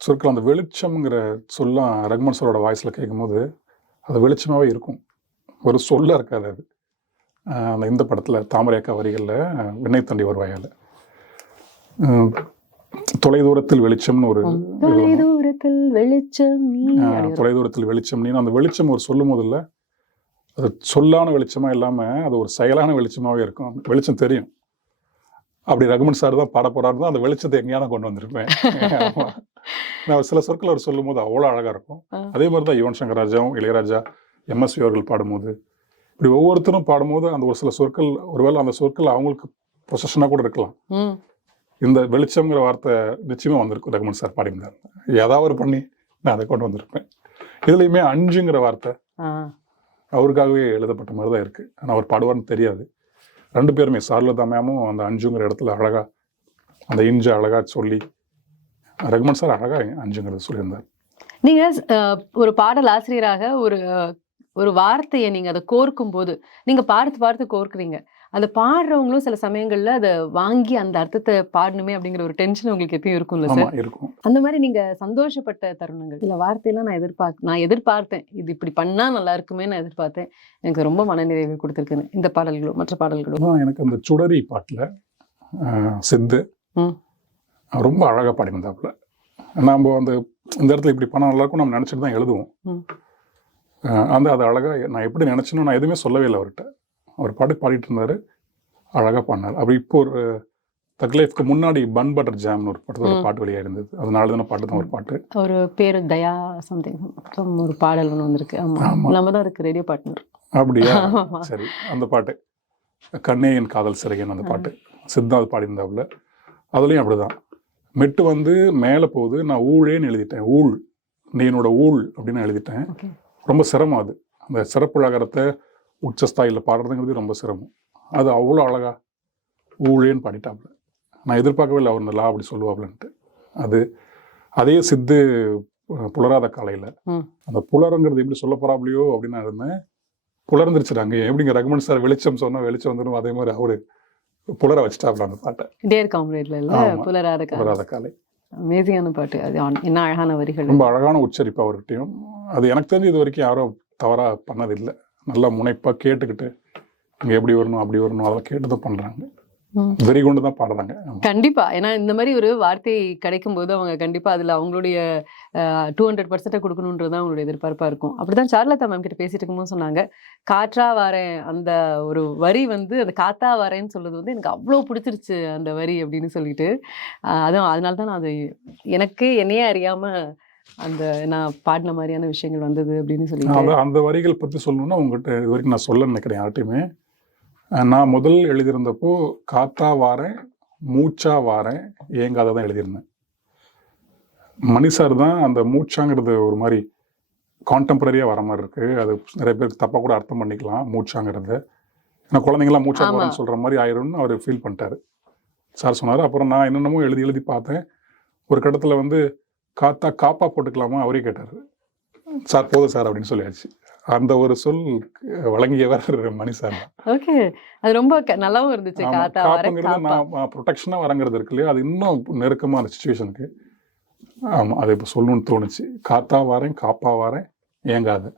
சொற்கள், அந்த வெளிச்சம்ங்கிற சொல்லம் ரஹ்மான் சாரோட வாய்ஸில் கேட்கும்போது அது வெளிச்சமாகவே இருக்கும், ஒரு சொல்ல இருக்காது. அது அந்த இந்த படத்தில் தாமரையக்கா வரிகளில் விண்ணை தாண்டி வருவாயால் தொலைதூரத்தில் வெளிச்சம்னு ஒரு தொலைதூரத்தில் வெளிச்சம் நீ, அந்த வெளிச்சம் ஒரு சொல்லும் போது இல்லை, அது சொல்லான வெளிச்சமா இல்லாமல் அது ஒரு செயலான வெளிச்சமாகவே இருக்கும். வெளிச்சம் தெரியும். அப்படி ரஹ்மான் சார் தான் பாட போறாருன்னா அந்த வெளிச்சத்தை எங்கேயான கொண்டு வந்திருப்பேன். நான் சில சொற்கள் அவர் சொல்லும் போது அவ்வளோ அழகா இருக்கும். அதே மாதிரி தான் யுவன் சங்கர் ராஜாவும் இளையராஜா எம்எஸ்வி அவர்கள் பாடும்போது, இப்படி ஒவ்வொருத்தரும் பாடும்போது அந்த ஒரு சில சொற்கள், ஒருவேளை அந்த சொற்கள் அவங்களுக்கு பொசஷனாக கூட இருக்கலாம். இந்த வெளிச்சம்ங்கிற வார்த்தை நிச்சயமா வந்திருக்கும். ரஹ்மான் சார் பாடியிருந்தார், ஏதாவது பண்ணி நான் அதை கொண்டு வந்திருப்பேன். இதுலையுமே அஞ்சுங்கிற வார்த்தை அவருக்காகவே எழுதப்பட்ட மாதிரி தான் இருக்கு. ஆனால் அவர் பாடுவார்னு தெரியாது. 2 பேருமே, சார்லதா மேமும் அந்த அஞ்சுங்கிற இடத்துல அழகா அந்த இஞ்சு அழகா சொல்லி, ரஹ்மான் சார் அழகா அஞ்சுங்கிறத சொல்லியிருந்தார். நீங்க ஒரு பாடல் ஆசிரியராக ஒரு ஒரு வார்த்தையை நீங்க அதை கோர்க்கும் போது நீங்க பார்த்து கோர்க்குறீங்க, அதை பாடுறவங்களும் சில சமயங்கள்ல அதை வாங்கி அந்த அர்த்தத்தை பாடணுமே அப்படிங்கிற ஒரு டென்ஷன் உங்களுக்கு எப்பயும் இருக்கும்ல சார்? இருக்கும். அந்த மாதிரி நீங்க சந்தோஷப்பட்ட தருணங்கள், சில வார்த்தையெல்லாம் நான் எதிர்பார்த்தேன், இது இப்படி பண்ணா நல்லா இருக்குமே, நான் எதிர்பார்த்தேன், எனக்கு ரொம்ப மனநிறைவு கொடுத்துருக்குன்னு, இந்த பாடல்களும் மற்ற பாடல்களும்? எனக்கு அந்த சுடரி பாட்டில் சித்து ரொம்ப அழகா பாடியிருந்தாப்புல. நம்ம அந்த இந்த இடத்துல இப்படி பண்ண நல்லா இருக்கும் நம்ம நினைச்சிட்டு தான் எழுதுவோம். அது அழகா நான் எப்படி நினைச்சேன்னு நான் எதுவுமே சொல்லவே இல்லை அவர்கிட்ட. அவர் பாட்டு பாடிட்டு இருந்தாரு, அழகா பாடினார். அப்படி இப்போ ஒரு தக் லைஃப்க்கு முன்னாடி பன் பட்டர் ஜாம்னு ஒரு படத்துல ஒரு பாட்டு வெளியாக இருந்தது. அதனால தானே பாட்டு தான் ஒரு பாட்டு. ஒரு பேரு தயா சம்திங் ஒரு பாடல் ஒன்று வந்திருக்கு. ஆமா நம்ம தான் இருக்கு ரேடியோ பார்ட்னர். அப்படியா? சரி, அந்த பாட்டு கண்ணே என் காதல் சிறகன் அந்த பாட்டு சித்தார்த் பாடியிருந்தாப்புல. அதுலேயும் அப்படிதான் மெட்டு வந்து மேலே போகுது, நான் ஊழேன்னு எழுதிட்டேன். ஊழ் நீ என்னோட ஊழ் அப்படின்னு நான் எழுதிட்டேன். ரொம்ப சிரமம் அது. அந்த சிறப்புழகரத்தை உச்சஸ்தாயில் பாடுறதுங்கிறது ரொம்ப சிரமம். அது அவ்வளோ அழகா ஊழேன்னு பாடிட்டாப்புல. நான் எதிர்பார்க்கவே இல்லை அவர் நல்லா அப்படி சொல்லுவாப்புலன்ட்டு. அது அதே சித்து புலராத காலையில் அந்த புலருங்கிறது எப்படி சொல்ல போறாப்லையோ அப்படின்னு நான் இருந்தேன். புலர்ந்துருச்சுட்டாங்க. எப்படிங்க ரகுமன் சார் வெளிச்சம் சொன்னால் வெளிச்சம் வந்துடும், அதே மாதிரி அவரு புலர வச்சுட்டாப்புல அந்த பாட்டை. டேர் காம்ரேட்ல இல்ல புலராத காலை அமேசிங்கான பாட்டு. அது என்ன அழகான வரிகள், ரொம்ப அழகான உச்சரிப்பு அவர்கிட்டையும். அது எனக்கு தெரிஞ்சு இது வரைக்கும் யாரும் தவறா பண்ணதில்லை. நல்லா முனைப்பாக கேட்டுக்கிட்டு இங்கே எப்படி வரணும் அப்படி வரணும் அதெல்லாம் கேட்டு தான் பண்ணுறாங்க. வெறி கொண்டு தான் பாடுறாங்க. கண்டிப்பா. ஏன்னா இந்த மாதிரி ஒரு வார்த்தை கிடைக்கும் போது அவங்க கண்டிப்பா அதுல அவங்களுடைய 200% கொடுக்கணுன்றதுதான் அவங்களுடைய எதிர்பார்ப்பா இருக்கும். அப்படிதான் சார்லதா மேம் கிட்ட பேசிட்டு இருக்கும்போது சொன்னாங்க, காற்றா வரேன் அந்த ஒரு வரி வந்து அந்த காத்தா வரேன்னு சொல்றது வந்து எனக்கு அவ்வளோ பிடிச்சிருச்சு அந்த வரி அப்படின்னு சொல்லிட்டு. அதுவும் அதனால தான் நான் அது எனக்கு என்னையே அறியாம அந்த நான் பாடின மாதிரியான விஷயங்கள் வந்தது அப்படின்னு சொல்லிட்டு. அந்த வரிகள் பத்தி சொல்லணும்னா உங்ககிட்ட இது வரைக்கும் நான் சொல்ல நினைக்கிறேன் யார்ட்டையுமே. நான் முதல் எழுதியிருந்தப்போ காத்தா வாரேன் மூச்சா வாரேன் ஏங்காத தான் எழுதியிருந்தேன். மணி சார் தான் அந்த மூச்சாங்கிறது ஒரு மாதிரி கான்டெம்பரரியாக வர மாதிரி இருக்கு. அது நிறைய பேருக்கு தப்பாக கூட அர்த்தம் பண்ணிக்கலாம் மூச்சாங்கிறத. ஏன்னா குழந்தைங்களாம் மூச்சா போகிறேன்னு சொல்கிற மாதிரி ஆயிரும்னு அவர் ஃபீல் பண்ணிட்டாரு. சார் சொன்னார். அப்புறம் நான் என்னென்னமோ எழுதி பார்த்தேன். ஒரு கட்டத்தில் வந்து காத்தா காப்பா போட்டுக்கலாமா அவரே கேட்டார். சார் போதும் சார் அப்படின்னு சொல்லியாச்சு. அந்த ஒரு சொல் வழங்கியவர் மணி சார். ஓகே, அது ரொம்ப நல்லாவும் இருந்துச்சு. காப்புங்கிறது நான் ப்ரொடெக்ஷனா வரங்கிறது இருக்கு இல்லையா, அது இன்னும் நெருக்கமான சுச்சுவேஷனுக்கு. ஆமா, அது இப்போ சொல்லணும்னு தோணுச்சு. காத்தா வாரேன் காப்பா வாரேன் ஏங்காது.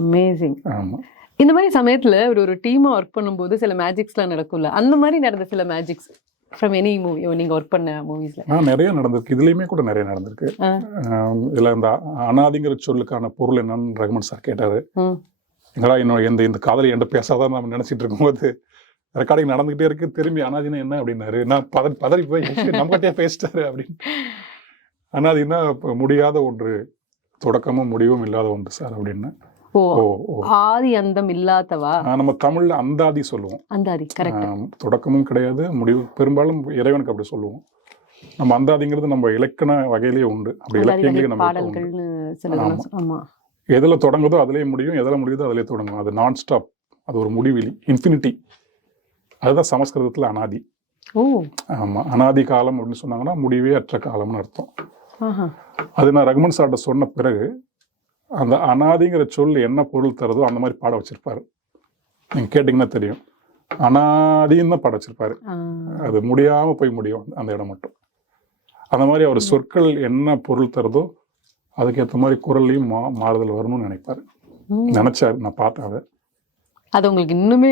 அமேசிங். ஆமா, இந்த மாதிரி சமயத்துல ஒரு டீமா ஒர்க் பண்ணும்போது சில மேஜிக்ஸ்லாம் நடக்கும்ல, அந்த மாதிரி நடந்த சில மேஜிக்ஸ் ஃப்ரம் எனி மூவி நீங்க ஒர்க் பண்ண மூவிஸ்ல? நிறைய நடந்திருக்கு. இதுலயுமே கூட நிறைய நடந்திருக்கு. இதுல இந்த அனாதிங்கிற சொல்லுக்கான பொருள் என்னன்னு ரகுமன் சார் கேட்டாரு. எங்கடா இந்த காதலி என்கிட்ட பேசாதான் நம்ம நினைச்சிட்டு இருக்கும்போது ரெக்கார்டிங் நடந்துகிட்டே இருக்கு, திரும்பி அனாதினா என்ன அப்படின்னாரு. நான் பதறி போய் நம்மகிட்டே பேசிட்டாரு அப்படின்னு. அனாதினா முடியாத ஒன்று, தொடக்கமும் முடிவும் இல்லாத ஒன்று சார் அப்படின்னு. ஆதி அந்தம் இல்லாதவா. நம்ம தமிழ்ல அந்தாதி சொல்லுவோம். அந்தாதி கரெக்ட். தொடக்கமும் கிடையாது முடிவு, பெரும்பாலும் இறைவனுக்கு அப்படி சொல்லுவோம். நம்ம அந்தாதிங்கிறது நம்ம இலக்கண வகையிலேயே உண்டு. அப்படி இலக்கியங்களே நம்ம எதுல தொடங்குதோ அதுலயே முடியும், எதுல முடியுதோ அதுலயே தொடங்கும். அது நான் ஸ்டாப், அது ஒரு முடிவிலி, இன்ஃபினிட்டி. அதுதான் சமஸ்கிருதத்துல அனாதி. ஆமா, அனாதி காலம் அப்படின்னு சொன்னாங்கன்னா முடிவே அற்ற காலம்னு அர்த்தம். அது நான் ரகுமன் சார்ட்ட சொன்ன பிறகு அந்த அனாதிங்கிற சொல் என்ன பொருள் தருதோ அந்த மாதிரி பாட வச்சிருப்பாரு. நீங்க கேட்டீங்கன்னா தெரியும், அனாதின்னு தான் பாட வச்சிருப்பாரு. அது முடியாம போய் முடியும் அந்த இடம் மட்டும். அந்த மாதிரி அவர் சொற்கள் என்ன பொருள் தருதோ அதுக்கேற்ற மாதிரி குரல்லையும் மாறுதல் வரணும்னு நினைப்பாரு. நினைச்சாரு, நான் பார்த்தேன் அதை. அது உங்களுக்கு இன்னுமே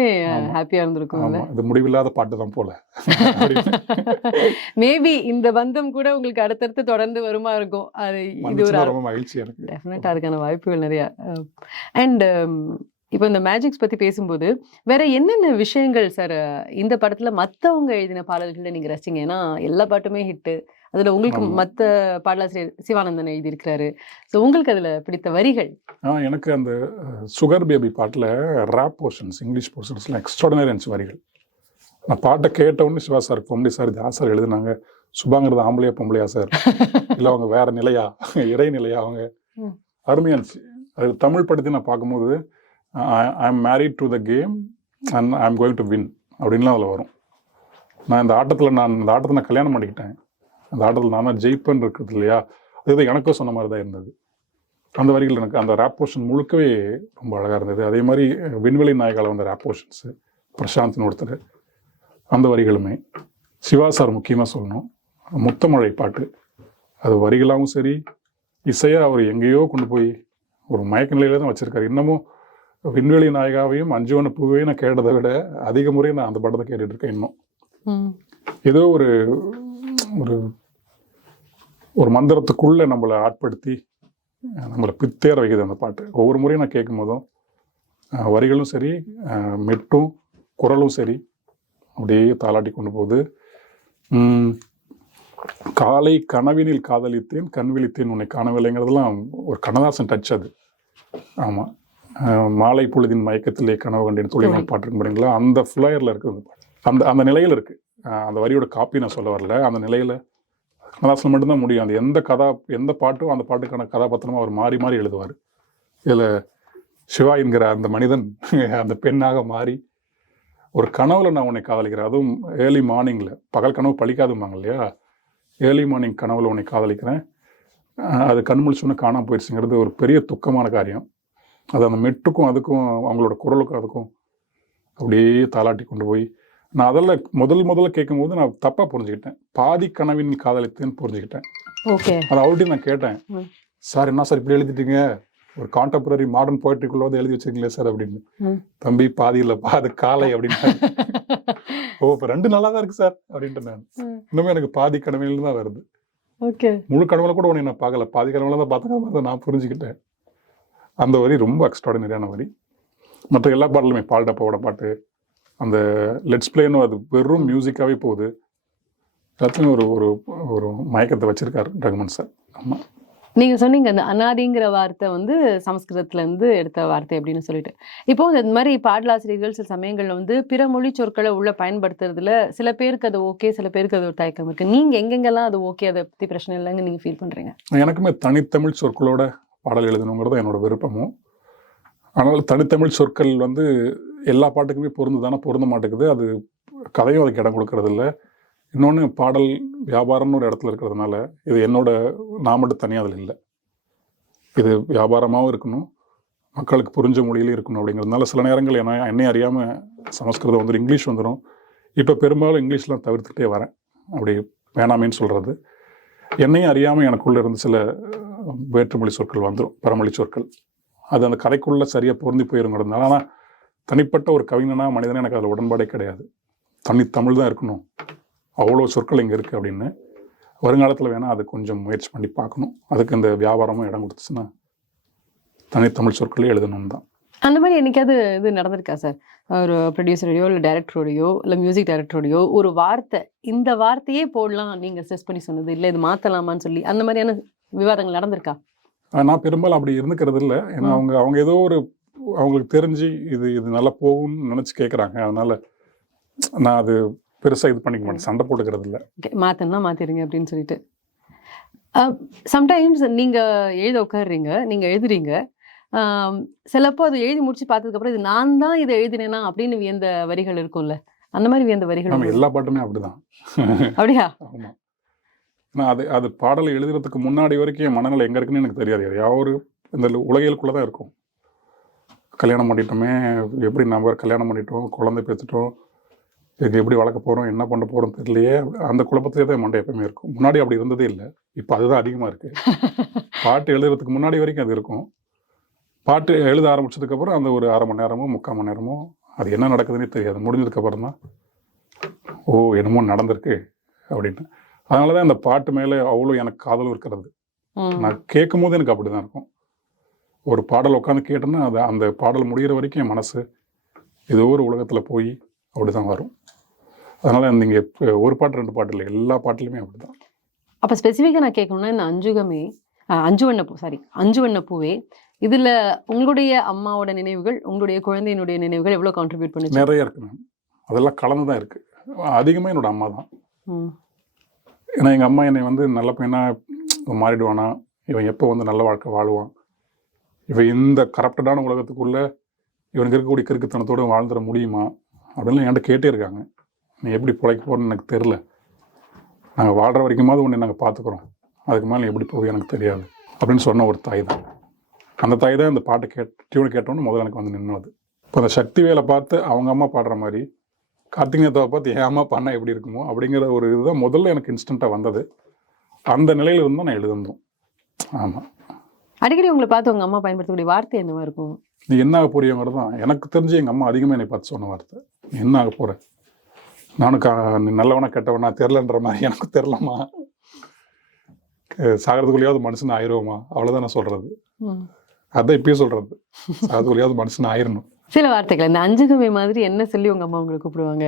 ஹாப்பியா இருந்திருக்கும். இது முடிவில்லாத பாட்டு தான் போல. மேபி இந்த பந்தம் கூட உங்களுக்கு அடுத்தடுத்து தொடர்ந்து வருமா இருக்கும். அது இது ஒரு ரொம்ப மகிழ்ச்சி எனக்கு. டெஃபினட்டா அதுக்கான வாய்ப்புகள் நிறைய. அண்ட் இப்போ இந்த மேஜிக்ஸ் பத்தி பேசும்போது வேற என்னென்ன விஷயங்கள் சார் இந்த படத்துல மத்தவங்க எழுதின பாடல்களை நீங்க ரசிங்க? ஏன்னா எல்லா பாட்டுமே ஹிட்டு. அதுல உங்களுக்கு மத்த பாடலாசிரியர் சிவானந்தன் எழுதியிருக்கிறாரு. ஸோ உங்களுக்கு அதுல பிடித்த வரிகள்? எனக்கு அந்த சுகர் பேபி பாட்டுல ரேப் போர்ஷன்ஸ், இங்கிலீஷ் போர்ஷன்ஸ்லாம் எக்ஸ்ட்ராடினரி இருந்துச்சு வரிகள். நான் பாட்டை கேட்ட உடனே சிவா சார் பொம்பளை சார் இது சார் எழுதுனாங்க, சுபாங்கிறது ஆம்பளையா பொம்பளையா சார், இல்லை அவங்க வேற நிலையா இறை நிலையா, அவங்க அருமையா இருந்துச்சு. அது தமிழ் படத்தை நான் பார்க்கும்போது I am married to the game and I am going to win அப்படின்லாம் அதில் வரும். நான் இந்த ஆட்டத்தை நான் கல்யாணம் பண்ணிக்கிட்டேன், அந்த ஆட்டத்தில் நான் தான் ஜெயிப்பேன்னு இருக்குது இல்லையா, அதுதான் எனக்கும் சொன்ன மாதிரி தான் இருந்தது. அந்த வரிகள் எனக்கு அந்த ரேப் போர்ஷன் முழுக்கவே ரொம்ப அழகாக இருந்தது. அதே மாதிரி விண்வெளி நாயகால வந்த ரேப் போர்ஷன்ஸு, பிரசாந்த்னு ஒருத்தர், அந்த வரிகளுமே. சிவா சார் முக்கியமாக சொல்லணும், முத்தமழை பாட்டு, அது வரிகளாகவும் சரி இசையாக அவர் எங்கேயோ கொண்டு போய் ஒரு மயக்க நிலையில தான் வச்சுருக்காரு. இன்னமும் விண்வெளி நாயகாவையும் அஞ்சுவன பூவையும் நான் கேட்டதை விட அதிக முறை நான் அந்த படத்தை கேட்டுட்டு இருக்கேன். இன்னும் ஏதோ ஒரு ஒரு மந்திரத்துக்குள்ள நம்மளை ஆட்படுத்தி நம்மளை பித்தேற வைக்குது அந்த பாட்டு. ஒவ்வொரு முறையும் நான் கேட்கும் போதும் வரிகளும் சரி மெட்டும் குரலும் சரி அப்படியே தாளாட்டி கொண்டு போகுது. காலை கனவினில் காதலித்தேன் கண் விழித்தேன் உன்னை காணவில்லைங்கிறதுலாம் ஒரு கண்ணதாசன் டச் அது. ஆமாம். மாலை பொழுதின் மயக்கத்திலே கனவு கண்டேன் தொழில்நுட்ப பாட்டு இருக்கு பாருங்களா, அந்த ஃப்ளயரில் இருக்குது அந்த பாட்டு. அந்த நிலையில் இருக்குது. அந்த வரியோட காப்பி நான் சொல்ல வரல. அந்த நிலையில் கண்ணதாசன் மட்டும்தான் முடியும். அந்த எந்த பாட்டும் அந்த பாட்டுக்கான கதாபாத்திரமாக அவர் மாறி மாறி எழுதுவார். இதில் சிவா என்கிற அந்த மனிதன் அந்த பெண்ணாக மாறி ஒரு கனவுல நான் உன்னை காதலிக்கிறேன், அதுவும் ஏர்லி மார்னிங்கில், பகல் கனவு பழிக்காதும்பாங்க இல்லையா, ஏர்லி மார்னிங் கனவுல உன்னை காதலிக்கிறேன், அது கண்முழிச்சோன்னு காணாமல் போயிடுச்சுங்கிறது ஒரு பெரிய துக்கமான காரியம். அது அந்த மெட்டுக்கும் அதுக்கும் அவங்களோட குரலுக்கும் அதுக்கும் அப்படியே தாளாட்டி கொண்டு போய் நான் அதெல்லாம் முதல்ல கேட்கும்போது நான் தப்பாக புரிஞ்சுக்கிட்டேன். பாதி கனவின் காதலித்தேன்னு புரிஞ்சுக்கிட்டேன். ஓகே. அதை அவர்கிட்ட நான் கேட்டேன், சார் என்ன சார் இப்படி எழுதிட்டீங்க, ஒரு கான்டெம்பரரி மாடர்ன் போய்ட்ரிக்குள்ள வந்து எழுதி வச்சிருக்கீங்களே சார் அப்படின்னு. தம்பி பாதி இல்லை பாதி காலை அப்படின்னு. ஓ இப்போ 2 நல்லா தான் இருக்கு சார் அப்படின்ட்டு நான் இன்னுமே எனக்கு பாதி கனவுல தான் வருது. ஓகே. முழு கனவுல கூட உன்னை நான் பார்க்கல, பாதி கனவுல தான் பார்த்துக்காம நான் புரிஞ்சுக்கிட்டேன். அந்த வரி ரொம்ப எக்ஸ்ட்ராடினரியான வரி. மற்ற எல்லா பாடலுமே பால்டப்பாவோட பாட்டு, அந்த லெட்ஸ் பிளேன்னு அது வெறும் மியூசிக்காகவே போகுது. எல்லாத்துலையும் ஒரு ஒரு மயக்கத்தை வச்சிருக்காரு ரகுமான் சார். ஆமாம். நீங்க சொன்னீங்க அந்த அனாதிங்கிற வார்த்தை வந்து சமஸ்கிருதத்துல இருந்து எடுத்த வார்த்தை அப்படின்னு சொல்லிட்டு. இப்போ இந்த மாதிரி பாடலாசிரியர்கள் சில சமயங்கள்ல வந்து பிற மொழி சொற்களை உள்ள பயன்படுத்துறதுல சில பேருக்கு அது ஓகே, சில பேருக்கு அது ஒரு தயக்கம் இருக்கு. நீங்க எங்கெங்கெல்லாம் அது ஓகே, அதை பத்தி பிரச்சனை இல்லைங்க நீங்க ஃபீல் பண்றீங்க? எனக்குமே தனித்தமிழ் சொற்களோட பாடல் எழுதணுங்கிறது என்னோட விருப்பமும். ஆனால் தனித்தமிழ் சொற்கள் வந்து எல்லா பாட்டுக்குமே பொருந்துதானே, பொருந்த மாட்டேங்குது. அது கதையும் அதுக்கு இடம் கொடுக்கறது இல்லை. இன்னொன்று பாடல் வியாபாரம்னு ஒரு இடத்துல இருக்கிறதுனால இது நான் மட்டும் தனியாக அதில் இல்லை. இது வியாபாரமாகவும் இருக்கணும், மக்களுக்கு புரிஞ்ச மொழியிலும் இருக்கணும். அப்படிங்கிறதுனால சில நேரங்கள் என்னை அறியாமல் சமஸ்கிருதம் வந்துடும், இங்கிலீஷ் வந்துடும். இப்போ பெரும்பாலும் இங்கிலீஷ்லாம் தவிர்த்துக்கிட்டே வரேன். அப்படி வேணாமேன்னு சொல்கிறது. என்னையும் அறியாமல் எனக்குள்ளே இருந்து சில வேற்றுமொழி சொற்கள் வந்துடும், பரமொழி சொற்கள். அது அந்த கதைக்குள்ளே சரியாக பொருந்தி போயிருங்கிறதுனால. ஆனால் தனிப்பட்ட ஒரு கவிஞனா மனிதனா எனக்கு அதில் உடன்பாடே கிடையாது. தனித்தமிழ் தான் இருக்கணும், அவ்வளோ சொற்கள் இங்கே இருக்குது அப்படின்னு. வருங்காலத்தில் வேணால் அது கொஞ்சம் முயற்சி பண்ணி பார்க்கணும். அதுக்கு இந்த வியாபாரமும் இடம் கொடுத்துச்சுன்னா தனித்தமிழ் சொற்களே எழுதணும் தான். அந்த மாதிரி என்னைக்காவது இது நடந்திருக்கா சார்? ஒரு ப்ரொடியூசரையோ இல்லை டைரக்டரோடையோ இல்லை மியூசிக் டைரக்டரோடையோ ஒரு வார்த்தை, இந்த வார்த்தையே போடலாம் நீங்கள் செஸ் பண்ணி சொன்னது இல்லை, இது மாற்றலாமான்னு சொல்லி அந்த மாதிரியான விவாதங்கள் நடந்திருக்கா? நான் பெரும்பாலும் அப்படி இருந்துக்கிறது இல்லை. ஏன்னா அவங்க ஏதோ ஒரு அவங்களுக்கு தெரிஞ்சு இது நல்லா போகும்னு நினச்சி கேட்குறாங்க. அதனால நான் அது பெருசாக இது பண்ணிக்க மாட்டேன், சண்டை போட்டுக்கிறது இல்லை. மாற்றினா மாற்றிடுங்க அப்படின்னு சொல்லிட்டு. சம்டைம்ஸ் நீங்கள் எழுத உட்காடுறீங்க, நீங்கள் எழுதுறீங்க, சிலப்போ அது எழுதி முடிச்சு பார்த்ததுக்கப்புறம் இது நான் தான் இதை எழுதினேனா அப்படின்னு வியந்த வரிகள் இருக்கும்ல, அந்த மாதிரி வியந்த வரிகள்? நம்ம எல்லா பாட்டுமே அப்படிதான். அப்படியா? ஆமாம். நான் அது பாடலை எழுதுறதுக்கு முன்னாடி வரைக்கும் என் மனநிலை எங்கே இருக்குன்னு எனக்கு தெரியாது. யாவது இந்த உலகியலுக்குள்ளே தான் இருக்கும். கல்யாணம் பண்ணிட்டோமே, எப்படி நம்ம கல்யாணம் பண்ணிட்டோம், குழந்தை பெற்றுட்டோம், இது எப்படி வளர்க்க போகிறோம், என்ன பண்ண போகிறோம் தெரியலையே, அந்த குழப்பத்திலே தான் மண்டை எப்பவுமே இருக்கும். முன்னாடி அப்படி இருந்ததே இல்லை, இப்போ அதுதான் அதிகமாக இருக்குது. பாட்டு எழுதுறதுக்கு முன்னாடி வரைக்கும் அது இருக்கும். பாட்டு எழுத ஆரம்பிச்சதுக்கப்புறம் அந்த ஒரு 1/2 மணி நேரமோ 3/4 மணி நேரமோ அது என்ன நடக்குதுன்னே தெரியாது. முடிஞ்சதுக்கப்புறம் தான் ஓ என்னமோ நடந்திருக்கு அப்படின்னு. அதனால தான் அந்த பாட்டு மேலே அவ்வளோ எனக்கு காதலும் இருக்கிறது. நான் கேட்கும் போது எனக்கு அப்படி தான் இருக்கும். ஒரு பாடல் உட்காந்து கேட்டேன்னா அந்த பாடல் முடிகிற வரைக்கும் என் மனசு ஏதோ ஒரு உலகத்தில் போய் அப்படி தான் வரும். அதனால் நீங்கள் ஒரு பாட்டு 2 பாட்டு இல்லை, எல்லா பாட்டுலையுமே அப்படி தான். அப்போ ஸ்பெசிஃபிக்காக நான் கேட்கணும்னா இந்த அஞ்சு வண்ண பூவே, இதில் உங்களுடைய அம்மாவோட நினைவுகள், உங்களுடைய குழந்தையினுடைய நினைவுகள் எவ்வளோ கான்ட்ரிபியூட் பண்ணி? நிறைய இருக்கு மேம், அதெல்லாம் கலந்து தான் இருக்குது. அதிகமாக என்னோட அம்மா தான். ஏன்னா எங்கள் அம்மா என்னை வந்து நல்ல பையனாக மாறிடுவானா, இவன் எப்போ வந்து நல்ல வாழ்க்கை வாழுவான், இவன் இந்த கரப்டடான உலகத்துக்குள்ளே இவனுக்கு இருக்கக்கூடிய கிறுக்குத்தனத்தோடு வாழ்ந்துட முடியுமா அப்படின்லாம் என்கிட்ட கேட்டே இருக்காங்க. நீ எப்படி பிழைக்க போகிறன்னு எனக்கு தெரில, நாங்கள் வாழ்கிற வரைக்குமாவது உன்னை நாங்கள் பார்த்துக்குறோம், அதுக்கு மேலே எப்படி போய் எனக்கு தெரியாது அப்படின்னு சொன்ன ஒரு தாய் தான். அந்த தாய் தான் இந்த பாட்டை டியூனை கேட்டோன்னு முதல்ல எனக்கு வந்து நின்றுது. இப்போ அந்த சக்தி வேலை பார்த்து அவங்க அம்மா பாடுற மாதிரி கார்த்திக் நேதாவை பார்த்து என் அம்மா பண்ணால் எப்படி இருக்குமோ அப்படிங்கிற ஒரு இதுதான் முதல்ல எனக்கு இன்ஸ்டண்ட்டாக வந்தது. அந்த நிலையில் இருந்தால் நான் எழுதுந்தோம். ஆமாம். அடிக்கடி உங்களை பார்த்து உங்கள் அம்மா பயன்படுத்தக்கூடிய வார்த்தை என்னவா இருக்கும்? நீ என்ன ஆக போறியங்கிறது தான் எனக்கு தெரிஞ்சு எங்கள் அம்மா அதிகமாக என்னை பார்த்து சொன்ன வார்த்தை. நீ என்ன ஆக போகிற, நானும் நீ நல்லவனா கெட்டவனா தெரிலன்ற மாதிரி எனக்கு தெரிலம்மா, சாகிறதுக்குள்ளேயாவது மனுஷன் ஆயிடுவோமா, அவ்வளோதான் நான் சொல்கிறது. அதான் இப்பயும் சொல்கிறது, சாகிறதுக்குள்ளேயாவது மனுஷன் ஆயிடணும், சில வார்த்தைகள் இந்த அஞ்சுகமே மாதிரி என்ன சொல்லி உங்க அம்மா உங்களை கூப்பிடுவாங்க?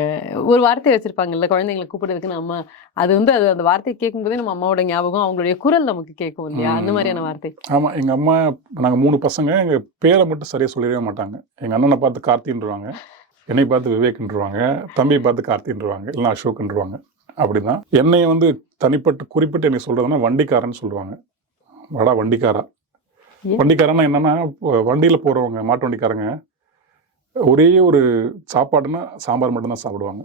ஒரு வார்த்தை வச்சிருப்பாங்கல்ல குழந்தைங்களை கூப்பிடுறதுக்கு நம்ம அது வந்து அது அந்த வார்த்தையை கேட்கும்போதே நம்ம அம்மாவோட ஞாபகம் அவங்களுடைய குரல் நமக்கு கேட்கும் இல்லையா? அந்த மாதிரியான வார்த்தை. ஆமாம், எங்கள் அம்மா நாங்கள் 3 பசங்க. எங்கள் பேரை மட்டும் சரியாக சொல்லிடவே மாட்டாங்க. எங்கள் அண்ணனை பார்த்து கார்த்தின்றுவாங்க, என்னை பார்த்து விவேக்ன்றுவாங்க, தம்பியை பார்த்து கார்த்தின்றுவாங்க, இல்லைன்னா அசோக்ன்றுவாங்க. அப்படிதான் என்னைய வந்து தனிப்பட்டு குறிப்பிட்டு என்னை சொல்கிறதுனா வண்டிக்காரன்னு சொல்லுவாங்க. வாடா வண்டிக்காரா. வண்டிக்காரன்னா என்னென்னா, வண்டியில் போகிறவங்க மாட்டு வண்டிக்காரங்க ஒரே ஒரு சாப்பாடுனா சாம்பார் மட்டும்தான் சாப்பிடுவாங்க.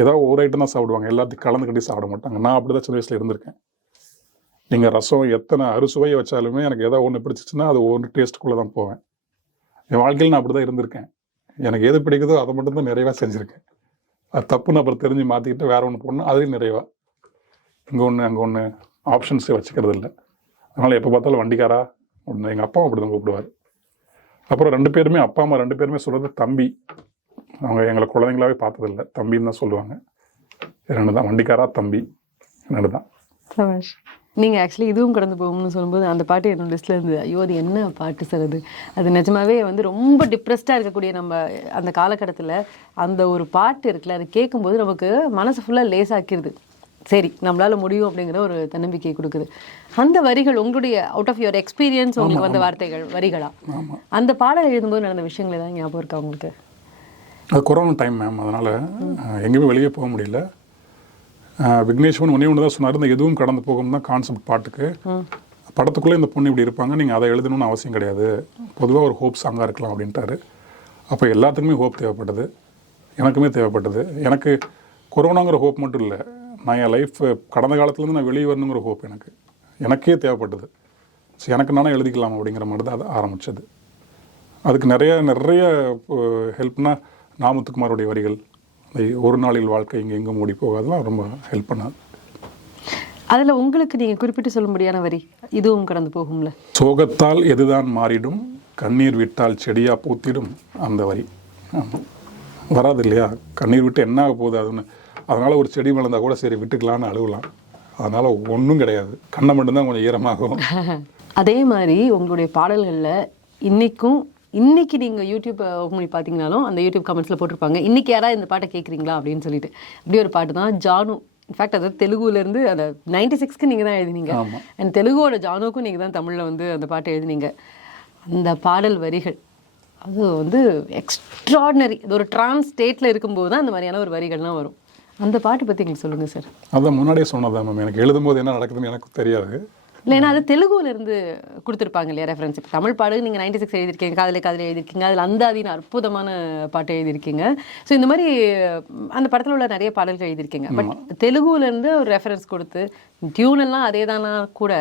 ஏதாவது ஒரு ஐட்டம் தான் சாப்பிடுவாங்க, எல்லாத்தையும் கலந்து கட்டி சாப்பிட மாட்டாங்க. நான் அப்படி தான் சின்ன வயசில் இருந்திருக்கேன். நீங்கள் ரசம் எத்தனை அறுசுவையை வச்சாலுமே எனக்கு ஏதாவது ஒன்று பிடிச்சிச்சுன்னா அது ஒன்று டேஸ்ட்டுக்குள்ளே தான் போவேன். என் வாழ்க்கையில் நான் அப்படி தான் இருந்திருக்கேன். எனக்கு எது பிடிக்குதோ அதை மட்டும்தான் நிறைவாக செஞ்சுருக்கேன். அது தப்புன்னு அப்புறம் தெரிஞ்சு மாற்றிக்கிட்டு வேறு ஒன்று போடணும், அதுலேயும் நிறைவாக. இங்கே ஒன்று அங்கே ஒன்று ஆப்ஷன்ஸே வச்சுக்கிறது இல்லை. அதனால் எப்போ பார்த்தாலும் வண்டிக்காரா ஒன்று. எங்கள் அப்பாவும் அப்படி தான் கூப்பிடுவார். அப்புறம் 2 பேருமே அப்பா அம்மா 2 பேருமே சொல்கிறது தம்பி. அவங்க எங்களை குழந்தைங்களாவே பார்த்ததில்லை, தம்பின்னு தான் சொல்லுவாங்க. 2 தான், வண்டிக்காரா தம்பி 2 தான். நீங்கள் ஆக்சுவலி இதுவும் கடந்து போகும்னு சொல்லும்போது அந்த பாட்டு என்னோட லிஸ்ட்டில் இருந்தது. ஐயோ அது என்ன பாட்டு சார் அது. அது நிஜமாவே வந்து ரொம்ப டிப்ரெஸ்டாக இருக்கக்கூடிய நம்ம அந்த காலகட்டத்தில் அந்த ஒரு பாட்டு இருக்குல்ல, அது கேட்கும்போது நமக்கு மனசு ஃபுல்லாக லேசாக்கிடுது. சரி நம்மளால முடியும் அப்படிங்கிற ஒரு தன்னம்பிக்கையை கொடுக்குது. அந்த வரிகள் உங்களுடைய அவுட் ஆஃப் யுவர் எக்ஸ்பீரியன்ஸ் உங்களுக்கு வந்த வார்த்தைகள் வரிகளா? அந்த பாடல் எழுதும்போது நடந்த விஷயங்கள் ஏதாவது ஞாபகம் இருக்கா உங்களுக்கு? அது கொரோனா டைம் மேம், அதனால் எங்கேயுமே வெளியே போக முடியல. விக்னேஸ்வரன் ஒன்று தான் சொன்னார், இந்த எதுவும் கடந்து போகும் தான் கான்செப்ட் பாட்டுக்கு. படத்துக்குள்ளே இந்த பொண்ணு இப்படி இருப்பாங்க, நீங்கள் அதை எழுதணும்னு அவசியம் கிடையாது, பொதுவாக ஒரு ஹோப் சாங்காக இருக்கலாம் அப்படின்ட்டாரு. அப்போ எல்லாத்துக்குமே ஹோப் தேவைப்பட்டது, எனக்குமே தேவைப்பட்டது. எனக்கு கொரோனாங்கிற ஹோப் மட்டும் இல்லை, நான் என் லைஃப் கடந்த காலத்துலேருந்து நான் வெளியே வரணுங்கிற ஹோப் எனக்கே தேவைப்பட்டது. ஸோ எனக்கு நானே எழுதிக்கலாம் அப்படிங்கிற மாதிரி தான் அது ஆரம்பித்தது. அதுக்கு நிறைய ஹெல்ப்னா நாமுத்துக்குமாரோடைய வரிகள், ஒரு நாளில் வாழ்க்கை இங்கே எங்கும் ஓடி போகாதெல்லாம் ரொம்ப ஹெல்ப் பண்ணாது. அதில் உங்களுக்கு நீங்கள் குறிப்பிட்டு சொல்லும்படியான வரி இதுவும் கடந்து போகும்ல. சோகத்தால் எதுதான் மாறிடும், கண்ணீர் விட்டால் செடியாக பூத்திடும், அந்த வரி வராது இல்லையா? கண்ணீர் விட்டு என்ன ஆக போகுது அதுன்னு. அதனால் ஒரு செடி வளர்ந்தா கூட சரி விட்டுக்கலான்னு அழுவலாம். அதனால் ஒன்றும் கிடையாது, கண்ணை மட்டும்தான் கொஞ்சம் ஈரமாகும். அதே மாதிரி உங்களுடைய பாடல்களில் இன்னைக்கு நீங்கள் யூடியூப் ஓப்பன் பண்ணி பார்த்தீங்கனாலும் அந்த யூடியூப் கமெண்ட்ஸில் போட்டிருப்பாங்க, இன்றைக்கி யாராவது இந்த பாட்டை கேட்குறீங்களா அப்படின்னு சொல்லிட்டு. அப்படி ஒரு பாட்டு தான் ஜானு. இன்ஃபேக்ட் அது தெலுங்குலேருந்து அந்த 96க்கு நீங்கள் தான் எழுதினீங்க. அண்ட் தெலுங்கோட ஜானுக்கும் நீங்கள் தான் தமிழில் வந்து அந்த பாட்டை எழுதினீங்க. அந்த பாடல் வரிகள் அது வந்து எக்ஸ்ட்ராடினரி. அது ஒரு ட்ரான்ஸ் ஸ்டேட்டில் இருக்கும்போது தான் அந்த மாதிரியான ஒரு வரிகள்லாம் வரும். அந்த பாட்டு பற்றி எங்களுக்கு சொல்லுங்கள் சார். அதான் முன்னாடியே சொன்னதான் மேம், எனக்கு எழுதும்போது என்ன நடக்குதுன்னு எனக்கு தெரியாது. இல்லை, ஏன்னா அது தெலுங்குலேருந்து கொடுத்துருப்பாங்க இல்லையா ரெஃபரன்ஸ். இப்போ தமிழ் பாடு நீங்கள் 96 எழுதியிருக்கீங்க, காதலே எழுதியிருக்கீங்க, அதில் அந்தாதின்னு அற்புதமான பாட்டு எழுதியிருக்கீங்க. ஸோ இந்த மாதிரி அந்த படத்தில் உள்ள நிறைய பாடல்கள் எழுதியிருக்கீங்க. பட் தெலுங்குலேருந்து ஒரு ரெஃபரன்ஸ் கொடுத்து டியூனெல்லாம் அதே தானா கூட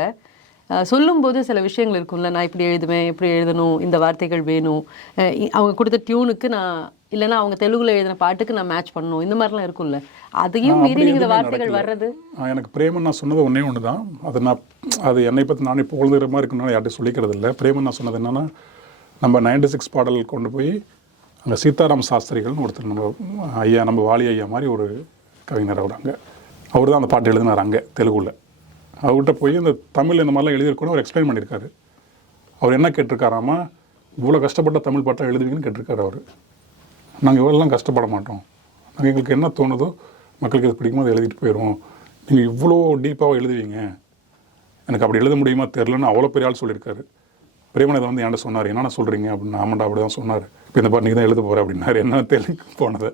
சொல்லும்போது சில விஷயங்கள் இருக்கும்ல, நான் இப்படி எழுதுவேன், இப்படி எழுதணும், இந்த வார்த்தைகள் வேணும், அவங்க கொடுத்த டியூனுக்கு நான் இல்லைன்னா அவங்க தெலுங்குல எழுதின பாட்டுக்கு நான் மேட்ச் பண்ணணும், இந்த மாதிரிலாம் இருக்கும்ல. அதையும் மீறி நீங்கள் வார்த்தைகள் வர்றது. எனக்கு பிரேமன் நான் சொன்னது ஒன்று தான். அது என்னை பற்றி நானே புகழ்ந்துற மாதிரி இருக்குன்னு யார்ட்டும் சொல்லிக்கிறது இல்லை. பிரேமன் நான் சொன்னது என்னென்னா, நம்ம 96 பாடல் கொண்டு போய் அங்கே சீதாராம் சாஸ்திரிகள்னு ஒருத்தர், நம்ம வாலி ஐயா மாதிரி ஒரு கவிஞர் அவர் தான் அந்த பாட்டு எழுதினார் அங்கே தெலுங்குல. அவர்கிட்ட போய் இந்த தமிழ் இந்த மாதிரிலாம் எழுதியிருக்கணும் அவர் எக்ஸ்பிளைன் பண்ணியிருக்காரு. அவர் என்ன கேட்டிருக்காராமா, இவ்வளோ கஷ்டப்பட்ட தமிழ் பாட்டை எழுதுவீங்கன்னு கேட்டிருக்காரு அவர். நாங்கள் இவ்வளோலாம் கஷ்டப்பட மாட்டோம், நாங்கள் எங்களுக்கு என்ன தோணுதோ மக்களுக்கு இது பிடிக்குமோ அதை எழுதிட்டு போயிடுவோம், நீங்கள் இவ்வளோ டீப்பாக எழுதுவீங்க, எனக்கு அப்படி எழுத முடியுமா தெரிலன்னு அவ்வளோ பெரிய ஆள் சொல்லியிருக்காரு. பிரேமன் இதை வந்து என்கிட்ட சொன்னார், என்னென்ன சொல்கிறீங்க அப்படின்னு. ஆமாண்டா அப்படி தான் சொன்னார். இப்போ இந்த பாட்டு நீங்கள் தான் எழுத போகிற அப்படின்னாரு. என்ன தெலுங்கு போனது,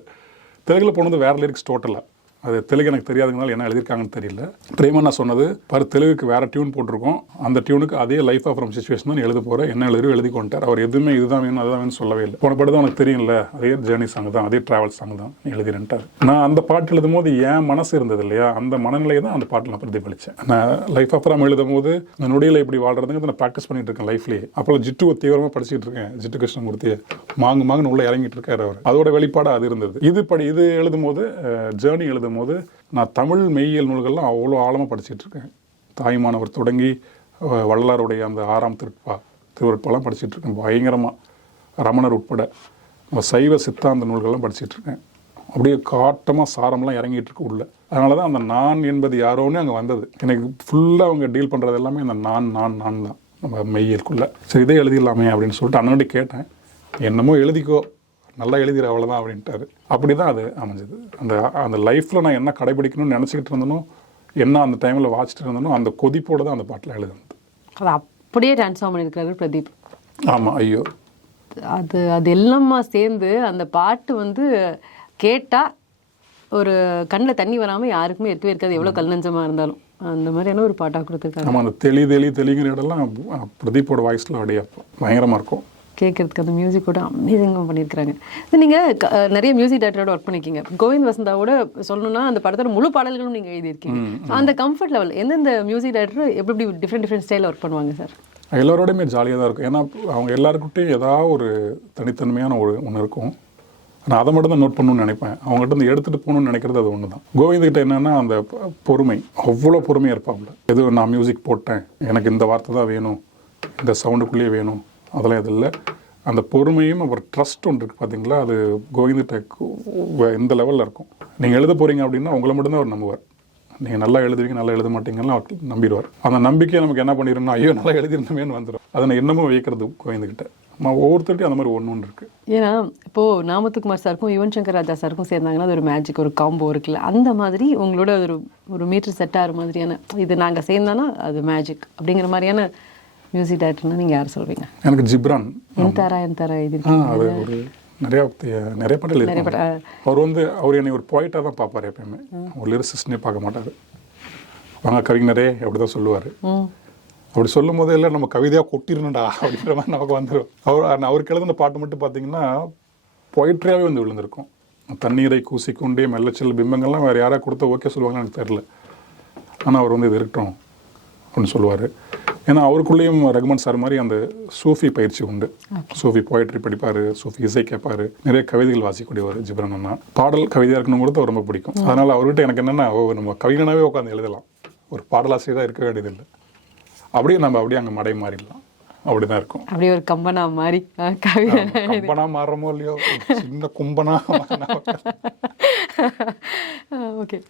தெலுங்கில் போனது வேறு லிரிக்ஸ் டோட்டலாக. அது தெலுங்கு எனக்கு தெரியாதுனால என்ன எழுதியிருக்காங்கன்னு தெரியல. பிரேமன் நான் சொன்னது தெலுங்குக்கு வேறு டியூன் போட்டிருக்கோம், அந்த டியூனுக்கு அதே லைஃப் ஆஃப் ஃப்ரம் சிச்சுவேஷன் தான் எழுத போகிறேன், என்ன எழுதி கொண்டார். அவர் எதுவுமே இதுதான் வேணும் அதுதான் வேணும்னு சொல்லவே இல்லை. போன பாட்டு தான் உனக்கு தெரியும்ல, அதே ஜேர்னி சாங் தான், அதே ட்ராவல் சாங் தான் நீ எழுதிருன்ட்டார். நான் அந்த பாட்டு எழுதும் போது என் மனசு இருந்தது இல்லையா, அந்த மனநிலையை தான் அந்த பாட்டில் நான் பிரதிபலித்தேன். நான் லைஃப் ஆஃப் ஃப்ரம் எழுதும் போது இந்த நொடியில் எப்படி வாழ்றதுங்கிறது நான் ப்ராக்டிஸ் பண்ணிட்டு இருக்கேன் லைஃப்லேயே. அப்போ ஜிட்டு தீவிரமாக படிச்சுட்டு இருக்கேன், ஜிட்டு கிருஷ்ணமூர்த்தி மாங்குன்னு உள்ள இறங்கிட்டு இருக்காரு அவர். அதோட வெளிப்பாடு அது இருந்தது. இது எழுதும் போது, ஜேர்னி எழுதும் போது நான் தமிழ் மெய்யியல் நூல்கள்லாம் அவ்வளோ ஆழமாக படிச்சுட்டு இருக்கேன். தாய்மானவர் தொடங்கி வள்ளலாருடைய அந்த 6ஆம் திருவருட்பாலாம் படிச்சுட்டு இருக்கேன் பயங்கரமாக. ரமணர் உட்பட சைவ சித்தாந்த நூல்கள்லாம் படிச்சுட்டு இருக்கேன். அப்படியே காட்டமாக சாரம்லாம் இறங்கிட்டு இருக்கு உள்ள. அதனால தான் அந்த நான் என்பது யாரோன்னு அங்கே வந்தது. எனக்கு ஃபுல்லாக அவங்க டீல் பண்ணுறது எல்லாமே அந்த நான் தான் நம்ம மெய்யியலுக்குள்ளே. சரி இதே எழுதிடலாமே அப்படின்னு சொல்லிட்டு அண்ணாடி கேட்டேன். என்னமோ எழுதிக்கோ, நல்லா எழுதிற அவ்வளோதான் அப்படின்ட்டாரு. அப்படி தான் அது அமைஞ்சது. அந்த அந்த லைஃப்பில் நான் என்ன கடைபிடிக்கணும்னு நினச்சிக்கிட்டு இருந்தனோ, என்ன அந்த டைமில் வாசிச்சுட்டு இருந்தனோ, அந்த கொதிப்போடு தான் அந்த பாட்டில் எழுதுனது. அது அப்படியே ட்ரான்ஸ்ஃபார்ம் பண்ணியிருக்காரு பிரதீப். ஆமாம். ஐயோ, அது எல்லாமா சேர்ந்து அந்த பாட்டு வந்து கேட்டால் ஒரு கண்ணில் தண்ணி வராமல் யாருக்குமே இருக்கவே இருக்காது, எவ்வளோ கல்நஞ்சமாக இருந்தாலும். அந்த மாதிரியான ஒரு பாட்டாக கொடுத்துருக்காங்க. ஆமாம், அந்த தெளிங்கிற இடம்லாம் பிரதீப்போட வாய்ஸில் அப்படியே பயங்கரமாக இருக்கும் கேட்கறதுக்கு. அந்த மியூசிக்கோட அமேசிங்காக பண்ணியிருக்காங்க. நீங்கள் நிறைய மியூசிக் டைரக்டரோட ஒர்க் பண்ணிக்கிங்க. கோவிந்த் வசந்தாவோட சொல்லணும்னா அந்த படத்தோட முழு பாடல்களும் நீங்கள் எழுதியிருக்கீங்க. அந்த கம்ஃபர்ட் லெவல் எந்தெந்த மியூசிக் டைரக்டர் எப்படி டிஃப்ரெண்ட் ஸ்டைலில் ஒர்க் பண்ணுவாங்க சார்? எல்லாரோடையுமே ஜாலியாக தான் இருக்கும். ஏன்னா அவங்க எல்லாருக்கிட்டையும் ஏதாவது ஒரு தனித்தன்மையான ஒன்று இருக்கும். நான் அதை மட்டும் தான் நோட் பண்ணணும்னு நினைப்பேன். அவங்ககிட்ட இருந்து எடுத்துகிட்டு போகணும்னு நினைக்கிறது அது ஒன்று தான். கோவிந்த்கிட்ட என்னென்னா அந்த பொறுமை, அவ்வளோ பொறுமையாக இருப்பாப்புல. எது நான் மியூசிக் போட்டேன், எனக்கு இந்த வார்த்தை தான் வேணும், இந்த சவுண்டுக்குள்ளேயே வேணும், அதெல்லாம் இது இல்லை. அந்த பொறுமையும் அப்புறம் ட்ரஸ்ட் ஒன்று இருக்குது பார்த்தீங்களா, அது கோவிந்த்கிட்ட இந்த லெவலில் இருக்கும். நீங்கள் எழுத போகிறீங்க அப்படின்னா உங்களை மட்டும்தான் அவர் நம்புவார். நீங்கள் நல்லா எழுதுவீங்க, நல்லா எழுத மாட்டீங்கன்னா அவர் நம்பிடுவார். அந்த நம்பிக்கையை நமக்கு என்ன பண்ணிடணும்னா, ஐயோ நல்லா எழுதிருந்தமேன்னு வந்துடும். அதை நான் இன்னமும் வைக்கிறது கோவிந்த்கிட்ட. ஒவ்வொருத்தருக்கும் அந்த மாதிரி ஒன்று இருக்குது. ஏன்னா இப்போது நாமத்துக்குமார் சாருக்கும் யுவன் சங்கர் ராஜா சாருக்கும் சேர்ந்தாங்கன்னா அது ஒரு மேஜிக், ஒரு காம்போ இருக்குல்ல. அந்த மாதிரி உங்களோட ஒரு மீட்டர் செட் ஆகிற மாதிரியான, இது நாங்கள் சேர்ந்தோன்னா அது மேஜிக் அப்படிங்கிற மாதிரியான மியூசிக் டைரக்டர்னா நீங்கள் யார் சொல்வீங்க? எனக்கு ஜிப்ரான். என் தாரா இது அது ஒரு நிறைய பாடல் இருக்கு. அவர் என்னை ஒரு போயிட்டாக தான் பார்ப்பார் எப்பயுமே, ஒரு லிரிசிஸ்ட்னே பார்க்க மாட்டார். வாங்க கவிஞரே அப்படி தான் சொல்லுவார். அப்படி சொல்லும் போதே இல்லை நம்ம கவிதையாக கொட்டிடணும்டா அப்படின்ற மாதிரி நமக்கு வந்துடும். அவருக்கு எழுதின பாட்டு மட்டும் பார்த்தீங்கன்னா பொயிட்ரியாகவே வந்து விழுந்திருக்கும். தண்ணீரை கூசிக்கொண்டே மெல்லச்சல் பிம்பங்கள்லாம் வேறு யாராவது கொடுத்தா ஓகே சொல்லுவாங்கன்னு எனக்கு தெரில. ஆனால் அவர் இது இருக்கட்டும் அப்படின்னு சொல்லுவார். ஏன்னா அவருக்குள்ளேயும் ரகுமான் சார் மாதிரி அந்த சூஃபி பயிற்சி உண்டு. சூஃபி போய்ட்ரி படிப்பார், சூஃபி இசை கேட்பார், நிறைய கவிதைகள் வாசிக்கூடியவர் ஜிப்ரான் அண்ணா. பாடல் கவிதையாக இருக்கணும் கூட ரொம்ப பிடிக்கும். அதனால் அவர்கிட்ட எனக்கு என்னென்னா, நம்ம கவிஞனாகவே உட்காந்து எழுதலாம், ஒரு பாடலாசிரியராக இருக்க வேண்டியதில்லை. அப்படியே நம்ம அங்கே மடை மாறிடலாம். அப்படிதான் இருக்கும். அப்படியே ஒரு கம்பனா மாதிரி கம்பனா மாறுறமோ இல்லையோ, சின்ன கும்பனா. ஓகே,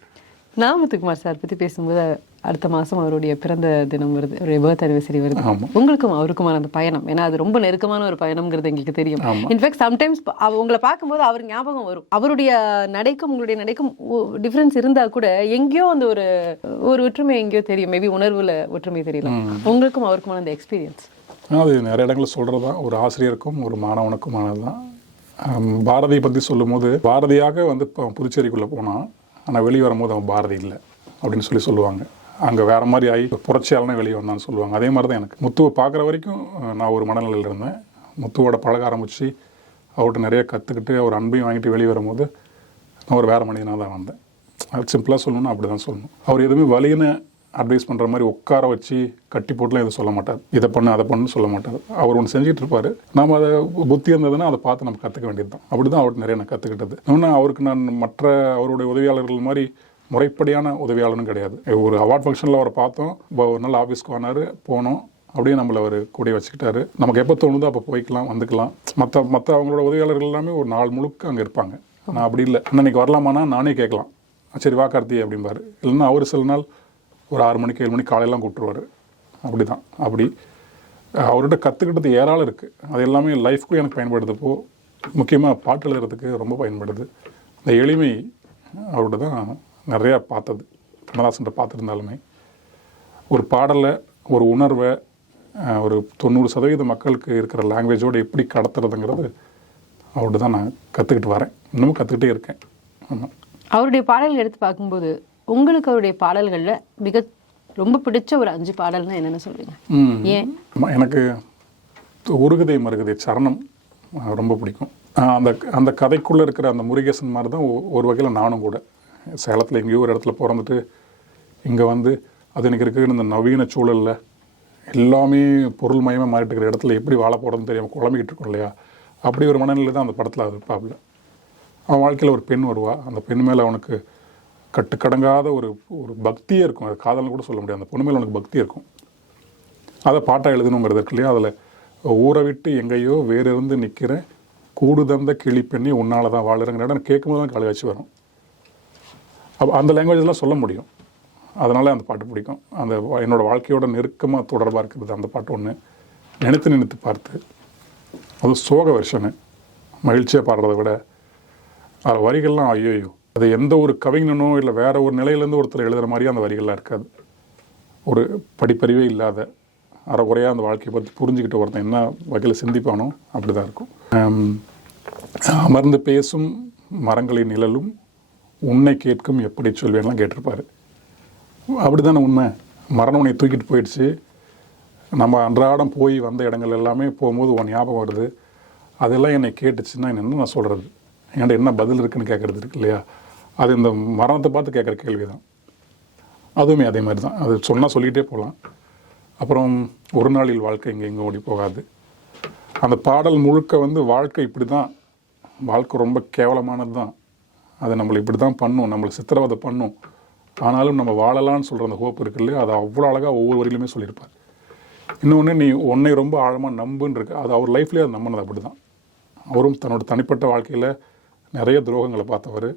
நாமத்துக்குமார் சார் பற்றி பேசும்போது அடுத்த மாதம் அவருடைய பிறந்த தினம் வருது, ஒரு பர்த் அனிவர்சரி வருது. உங்களுக்கும் அவருக்குமான அந்த பயணம், ஏன்னா அது ரொம்ப நெருக்கமான ஒரு பயணம்ங்கிறது எங்களுக்கு தெரியும். இன்ஃபேக்ட் சம்டைம்ஸ் உங்களை பார்க்கும்போது அவர் ஞாபகம் வரும். அவருடைய நடைக்கும் உங்களுடைய நடைக்கும் டிஃப்ரென்ஸ் இருந்தால் கூட எங்கேயோ அந்த ஒரு ஒற்றுமை எங்கேயோ தெரியும். மேபி உணர்வுல ஒற்றுமை தெரியல. உங்களுக்கும் அவருக்குமான அந்த எக்ஸ்பீரியன்ஸ் அது நிறைய இடங்களில் சொல்கிறது தான். ஒரு ஆசிரியருக்கும் ஒரு மாணவனுக்குமானது தான். பாரதியை பற்றி சொல்லும் போது, பாரதியாக புதுச்சேரிக்குள்ளே போனான், ஆனால் வெளியே வரும்போது அவன் பாரதி இல்லை அப்படின்னு சொல்லுவாங்க. அங்கே வேறு மாதிரி ஆகி புரட்சியாளனே வெளியே வந்தான்னு சொல்லுவாங்க. அதே மாதிரி தான் எனக்கு முத்துவை பார்க்குற வரைக்கும் நான் ஒரு மனநிலையில் இருந்தேன். முத்துவோட பழக ஆரம்பித்து அவர்கிட்ட நிறைய கற்றுக்கிட்டு அவர் அன்பையும் வாங்கிட்டு வெளியே வரும்போது நான் ஒரு வேறு மனிதனாக தான் வந்தேன். அது சிம்பிளாக சொல்லணும்னா அப்படி தான் சொல்லணும். அவர் எதுவுமே வலின்னு அட்வைஸ் பண்ணுற மாதிரி உட்கார வச்சு கட்டி போட்டுலாம் எதுவும் சொல்ல மாட்டார். இதை பண்ணு அதை பண்ணுன்னு சொல்ல மாட்டார். அவர் ஒன்று செஞ்சுட்டு இருப்பார். நம்ம அதை புத்தி இருந்ததுன்னா அதை பார்த்து நம்ம கற்றுக்க வேண்டியது தான். அப்படி தான் அவர்கிட்ட நிறைய நான் கற்றுக்கிட்டது. இன்னொன்று, அவருக்கு நான் மற்ற அவருடைய உதவியாளர்கள் மாதிரி முறைப்படியான உதவியாளனும் கிடையாது. ஒரு அவார்ட் ஃபங்க்ஷனில் அவரை பார்த்தோம், ஒரு நாள் ஆஃபீஸ்க்கு வந்தார், போனோம், அப்படியே நம்மளை அவர் கூட வச்சுக்கிட்டாரு. நமக்கு எப்போ தோணுதோ அப்போ போய்க்கலாம், வந்துக்கலாம். மற்ற அவங்களோட உதவியாளர்கள் எல்லாமே ஒரு நாள் முழுக்க அங்கே இருப்பாங்க. நான் அப்படி இல்லை. அன்னைக்கு வரலாமான்னா நானே கேட்கலாம், சரி வா கார்த்தி அப்படிம்பாரு. இல்லைன்னா அவர் சில நாள் ஒரு 6 மணிக்கு 7 மணிக்கு காலையெல்லாம் கூப்பிட்டுருவார். அப்படி தான். அப்படி அவர்கிட்ட கற்றுக்கிட்டது ஏராளம் இருக்குது. அது எல்லாமே லைஃப்க்கும் எனக்கு பயன்படுதுப்போ, முக்கியமாக பாட்டு எழுதுறதுக்கு ரொம்ப பயன்படுது. இந்த எளிமை அவர்கிட்ட தான் நிறையா பார்த்தது. கண்ணதாசன்கிட்ட பார்த்துருந்தாலுமே ஒரு பாடலை, ஒரு உணர்வை ஒரு 90% மக்களுக்கு இருக்கிற லாங்குவேஜோடு எப்படி கடத்துறதுங்கிறது அவர்கிட்ட தான் நான் கற்றுக்கிட்டு வரேன். இன்னமும் கற்றுக்கிட்டே இருக்கேன். ஆமாம். அவருடைய பாடல்கள் எடுத்து பார்க்கும்போது உங்களுக்கு அவருடைய பாடல்களில் ரொம்ப பிடிச்ச ஒரு 5 பாடல்னா என்னென்ன சொல்வீங்க? ஏன்? எனக்கு உருகுதை மருகுதை சரணம் ரொம்ப பிடிக்கும். அந்த கதைக்குள்ளே இருக்கிற அந்த முருகேசன் மாதிரி தான் ஒரு வகையில் நானும் கூட. சேலத்தில் எங்கேயோ ஒரு இடத்துல பிறந்துட்டு இங்கே அது எனக்கு இருக்கிற இந்த நவீன சூழலில் எல்லாமே பொருள் மயமாக மாறிட்டு இருக்கிற இடத்துல எப்படி வாழ போகிறதுன்னு தெரியாமல் குழம்பிக்கிட்டு இருக்கோம் இல்லையா? அப்படி ஒரு மனநிலை தான் அந்த படத்தில் அது இருப்பாப்புல. அவன் வாழ்க்கையில் ஒரு பெண் வருவா. அந்த பெண் மேலே அவனுக்கு கட்டுக்கடங்காத ஒரு பக்தியே இருக்கும். அது காதல்னு கூட சொல்ல முடியாது. அந்த பொண்ணு மேலே அவனுக்கு பக்தி இருக்கும். அதை பாட்டாக எழுதணுங்கிறது இருக்கு இல்லையா? அதில் ஊரை விட்டு எங்கேயோ வேறு இருந்து நிற்கிறேன், கூடு தந்த கிளி பெண்ணி உன்னால் தான் வாழுறங்கிற இடம் கேட்கும்போது தான் காலையாச்சு வரும். அப்போ அந்த லாங்குவேஜெலாம் சொல்ல முடியும். அதனால் அந்த பாட்டு பிடிக்கும். அந்த என்னோடய வாழ்க்கையோட நெருக்கமாக தொடர்பாக இருக்கிறது அந்த பாட்டு ஒன்று. நினைத்து பார்த்து அது சோக வெர்ஷனு. மகிழ்ச்சியாக பாடுறதை விட அது வரிகள்லாம் ஐயோ, அது எந்த ஒரு கவிஞனோ இல்லை வேற ஒரு நிலையிலேருந்து ஒருத்தர் எழுதுகிற மாதிரியே அந்த வரிகள்லாம் இருக்காது. ஒரு படிப்பறிவே இல்லாத அறகுறையாக அந்த வாழ்க்கையை பற்றி புரிஞ்சுக்கிட்டு ஒருத்தன் என்ன வகையில் சிந்திப்பானோ அப்படி தான் இருக்கும். அமர்ந்து பேசும் மரங்களின் நிழலும் உன்னை கேட்கும் எப்படி சொல்வேன்லாம் கேட்டிருப்பாரு. அப்படி தானே உண்மை. மரணம் உன்னை தூக்கிட்டு போயிடுச்சு. நம்ம அன்றாடம் போய் வந்த இடங்கள் எல்லாமே போகும்போது உன் ஞாபகம் வருது. அதெல்லாம் என்னை கேட்டுச்சுன்னா என்ன நான் சொல்கிறது, என்கிட்ட என்ன பதில் இருக்குன்னு கேட்குறது இருக்கு இல்லையா? அது இந்த மரணத்தை பார்த்து கேட்குற கேள்வி தான். அதுவுமே அதே மாதிரி தான். அது சொன்னால் சொல்லிகிட்டே போகலாம். அப்புறம் ஒரு நாளில் வாழ்க்கை இங்கே எங்கே ஓடி போகாது. அந்த பாடல் முழுக்க வாழ்க்கை இப்படி தான், வாழ்க்கை ரொம்ப கேவலமானது தான், அதை நம்மளை இப்படி தான் பண்ணும், நம்மளை சித்திரவதை பண்ணும், ஆனாலும் நம்ம வாழலான்னு சொல்கிற அந்த ஹோப் இருக்கு இல்லையா, அதை அவ்வளோ அழகாக ஒவ்வொரு வரியிலுமே சொல்லியிருப்பார். இன்னொன்று, நீ உன்னை ரொம்ப ஆழமாக நம்புன்னு இருக்கு. அது அவர் லைஃப்லேயே அது நம்பினது அப்படி தான். அவரும் தன்னோட தனிப்பட்ட வாழ்க்கையில் நிறைய துரோகங்களை பார்த்தவர்.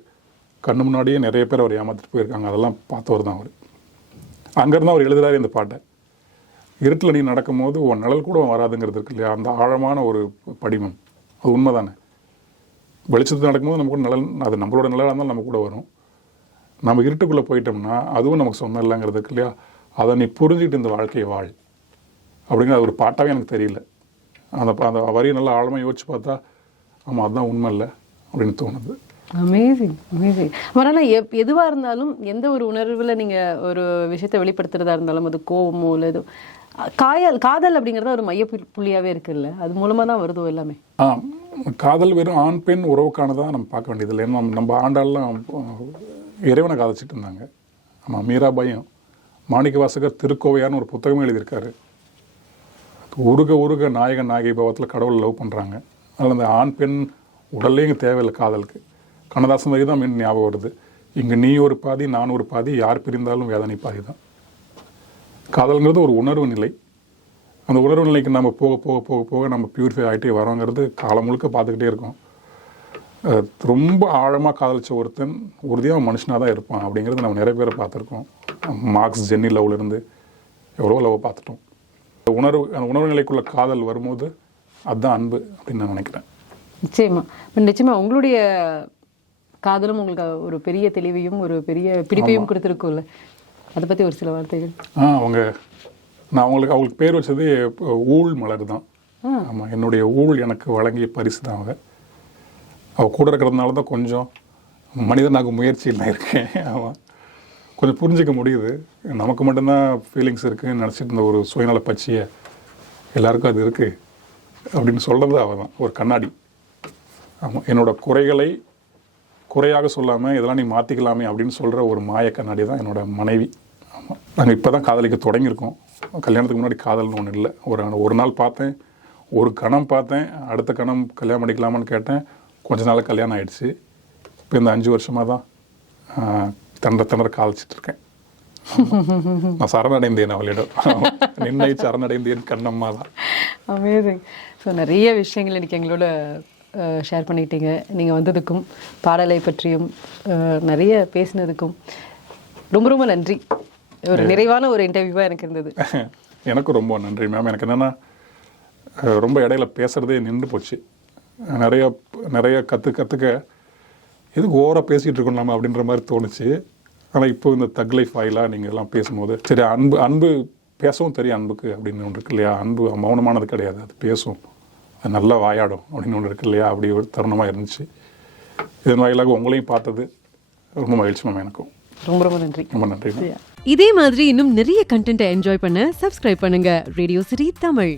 கண்ணு முன்னாடியே நிறைய பேர் அவர் ஏமாற்றிட்டு போயிருக்காங்க. அதெல்லாம் பார்த்தவர் தான் அவர். அங்கேருந்து அவர் எழுதுகிறாரு இந்த பாட்டை. இருட்டில் நீ நடக்கும்போது உன் நிழல் கூட வராதுங்கிறது இருக்கு இல்லையா, அந்த ஆழமான ஒரு படிமம். அது உண்மை தானே. வெளிச்சத்தில் நடக்கும்போது நம்ம கூட நிழல், அது நம்மளோட நிழலாக இருந்தாலும் நம்ம கூட வரும். நம்ம இருட்டுக்குள்ளே போயிட்டோம்னா அதுவும் நமக்கு சொன்ன இல்லைங்கிறது இருக்கு இல்லையா, அதை நீ புரிஞ்சுக்கிட்டு இந்த வாழ்க்கையை வாழ் அப்படிங்கிற அது ஒரு பாட்டாகவே எனக்கு தெரியல. அந்த வரியை நல்லா ஆழமாக யோசிச்சு பார்த்தா ஆமாம் அதுதான் உண்மை இல்லை அப்படின்னு தோணுது. Amazing amazing. ஆனால் எதுவாக இருந்தாலும் எந்த ஒரு உணர்வில் நீங்கள் ஒரு விஷயத்தை வெளிப்படுத்துறதா இருந்தாலும், அது கோவமோ இல்லை எதுவும், காதல் அப்படிங்கிறத ஒரு மைய புள்ளியாகவே இருக்குல்ல, அது மூலமாக தான் வருதோ எல்லாமே. காதல் வெறும் ஆண் பெண் உறவுக்கானதான் நம்ம பார்க்க வேண்டியது இல்லை. ஏன்னா நம்ம ஆண்டாள்லாம் இறைவனை காதலிச்சிட்டு இருந்தாங்க. ஆமாம், மீராபாயும் மாணிக்க வாசகர் திருக்கோவையார்னு ஒரு புத்தகமே எழுதியிருக்காரு. உருக உருக நாயகன் நாயகி பாவத்தில் கடவுளை லவ் பண்ணுறாங்க. அதனால் அந்த ஆண் பெண் உடல்லே இங்கே தேவையில்லை காதலுக்கு. கண்ணதாசன் வரை தான் மீன் ஞாபகம் வருது. இங்கே நீ ஒரு பாதி நான் ஒரு பாதி, யார் பிரிந்தாலும் வேதனை பாதி தான். காதல்ங்கிறது ஒரு உணர்வு நிலை. அந்த உணர்வு நிலைக்கு நம்ம போக போக போக போக நம்ம பியூரிஃபை ஆகிட்டே வரோங்கிறது காலம் முழுக்க பார்த்துக்கிட்டே இருக்கோம். ரொம்ப ஆழமாக காதலிச்ச ஒருத்தன் உறுதியாக மனுஷனாக தான் இருப்பான் அப்படிங்கிறது நம்ம நிறைய பேரை பார்த்துருக்கோம். மார்க்ஸ் ஜென்னி லவ்லேருந்து எவ்வளோ லவ் பார்த்துட்டோம். அந்த உணர்வு நிலைக்குள்ள காதல் வரும்போது அதுதான் அன்பு அப்படின்னு நான் நினைக்கிறேன். நிச்சயமா உங்களுடைய காதலும் உங்களுக்கு ஒரு பெரிய தெளிவையும் ஒரு பெரிய பிடிப்பையும் கொடுத்துருக்கும்ல, அதை பற்றி ஒரு சில வார்த்தைகள். நான் அவங்களுக்கு பேர் வச்சது ஊழ் மலர் தான். ஆமாம், என்னுடைய ஊழ் எனக்கு வழங்கிய பரிசு தான். அவள் கூட இருக்கிறதுனால தான் கொஞ்சம் மனிதனாக முயற்சியில் நான் இருக்கேன். ஆமாம், கொஞ்சம் புரிஞ்சிக்க முடியுது. நமக்கு மட்டும்தான் ஃபீலிங்ஸ் இருக்குதுன்னு நினச்சிட்டு இருந்த ஒரு சுயநல பச்சையை எல்லாருக்கும் அது இருக்குது அப்படின்னு சொல்கிறது அவள் தான், ஒரு கண்ணாடி. ஆமாம், என்னோடய குறைகளை குறையாக சொல்லாமல் இதெல்லாம் நீ மாற்றிக்கலாமே அப்படின்னு சொல்கிற ஒரு மாய கண்ணாடி தான் என்னோடய மனைவி. ஆமாம், நாங்கள் இப்போ தான் காதலிக்க தொடங்கியிருக்கோம். கல்யாணத்துக்கு முன்னாடி காதல்னு ஒன்று இல்லை. ஒரு நாள் பார்த்தேன், ஒரு கணம் பார்த்தேன், அடுத்த கணம் கல்யாணம் பண்ணிக்கலாமான்னு கேட்டேன். கொஞ்ச நாள் கல்யாணம் ஆகிடுச்சு. இப்போ இந்த 5 வருஷமாக தான் திணற காதலிச்சிட்டு இருக்கேன். நான் சரணடைந்தேன் அவளிடம். நின்னை சரணடைந்தேன் கண்ணம்மா தான். அமேசிங். ஸோ நிறைய விஷயங்கள் இன்றைக்கி எங்களோட ஷேர் பண்ணிக்கிட்டீங்க. நீங்கள் வந்ததுக்கும் பாடலை பற்றியும் நிறைய பேசினதுக்கும் ரொம்ப ரொம்ப நன்றி. ஒரு நிறைவான ஒரு இன்டர்வியூவாக எனக்கு இருந்தது. எனக்கும் ரொம்ப நன்றி மேம். எனக்கு என்னென்னா ரொம்ப இடையில பேசுகிறதே நின்று போச்சு. நிறைய கற்றுக்க எதுக்கு ஓவராக பேசிகிட்டு இருக்கோம் நம்ம அப்படின்ற மாதிரி தோணுச்சு. ஆனால் இப்போ இந்த தக் லைஃப் வாயிலாக நீங்கள் எல்லாம் பேசும்போது சரி, அன்பு பேசவும் தெரியும் அன்புக்கு அப்படின்னு ஒன்று இருக்கு இல்லையா. அன்பு மௌனமானது கிடையாது, அது பேசும், அது நல்லா வாயாடும் அப்படின்னு ஒன்று இருக்கு இல்லையா. அப்படி ஒரு தருணமாக இருந்துச்சு. இதன் வாயிலாக உங்களையும் பார்த்தது ரொம்ப மகிழ்ச்சி மேம். எனக்கும் ரொம்ப ரொம்ப நன்றி. ரொம்ப நன்றி மேம். இதே மாதிரி இன்னும் நிறைய கண்டென்ட்டை என்ஜாய் பண்ண சப்ஸ்கிரைப் பண்ணுங்க ரேடியோ சிட்டி தமிழ்.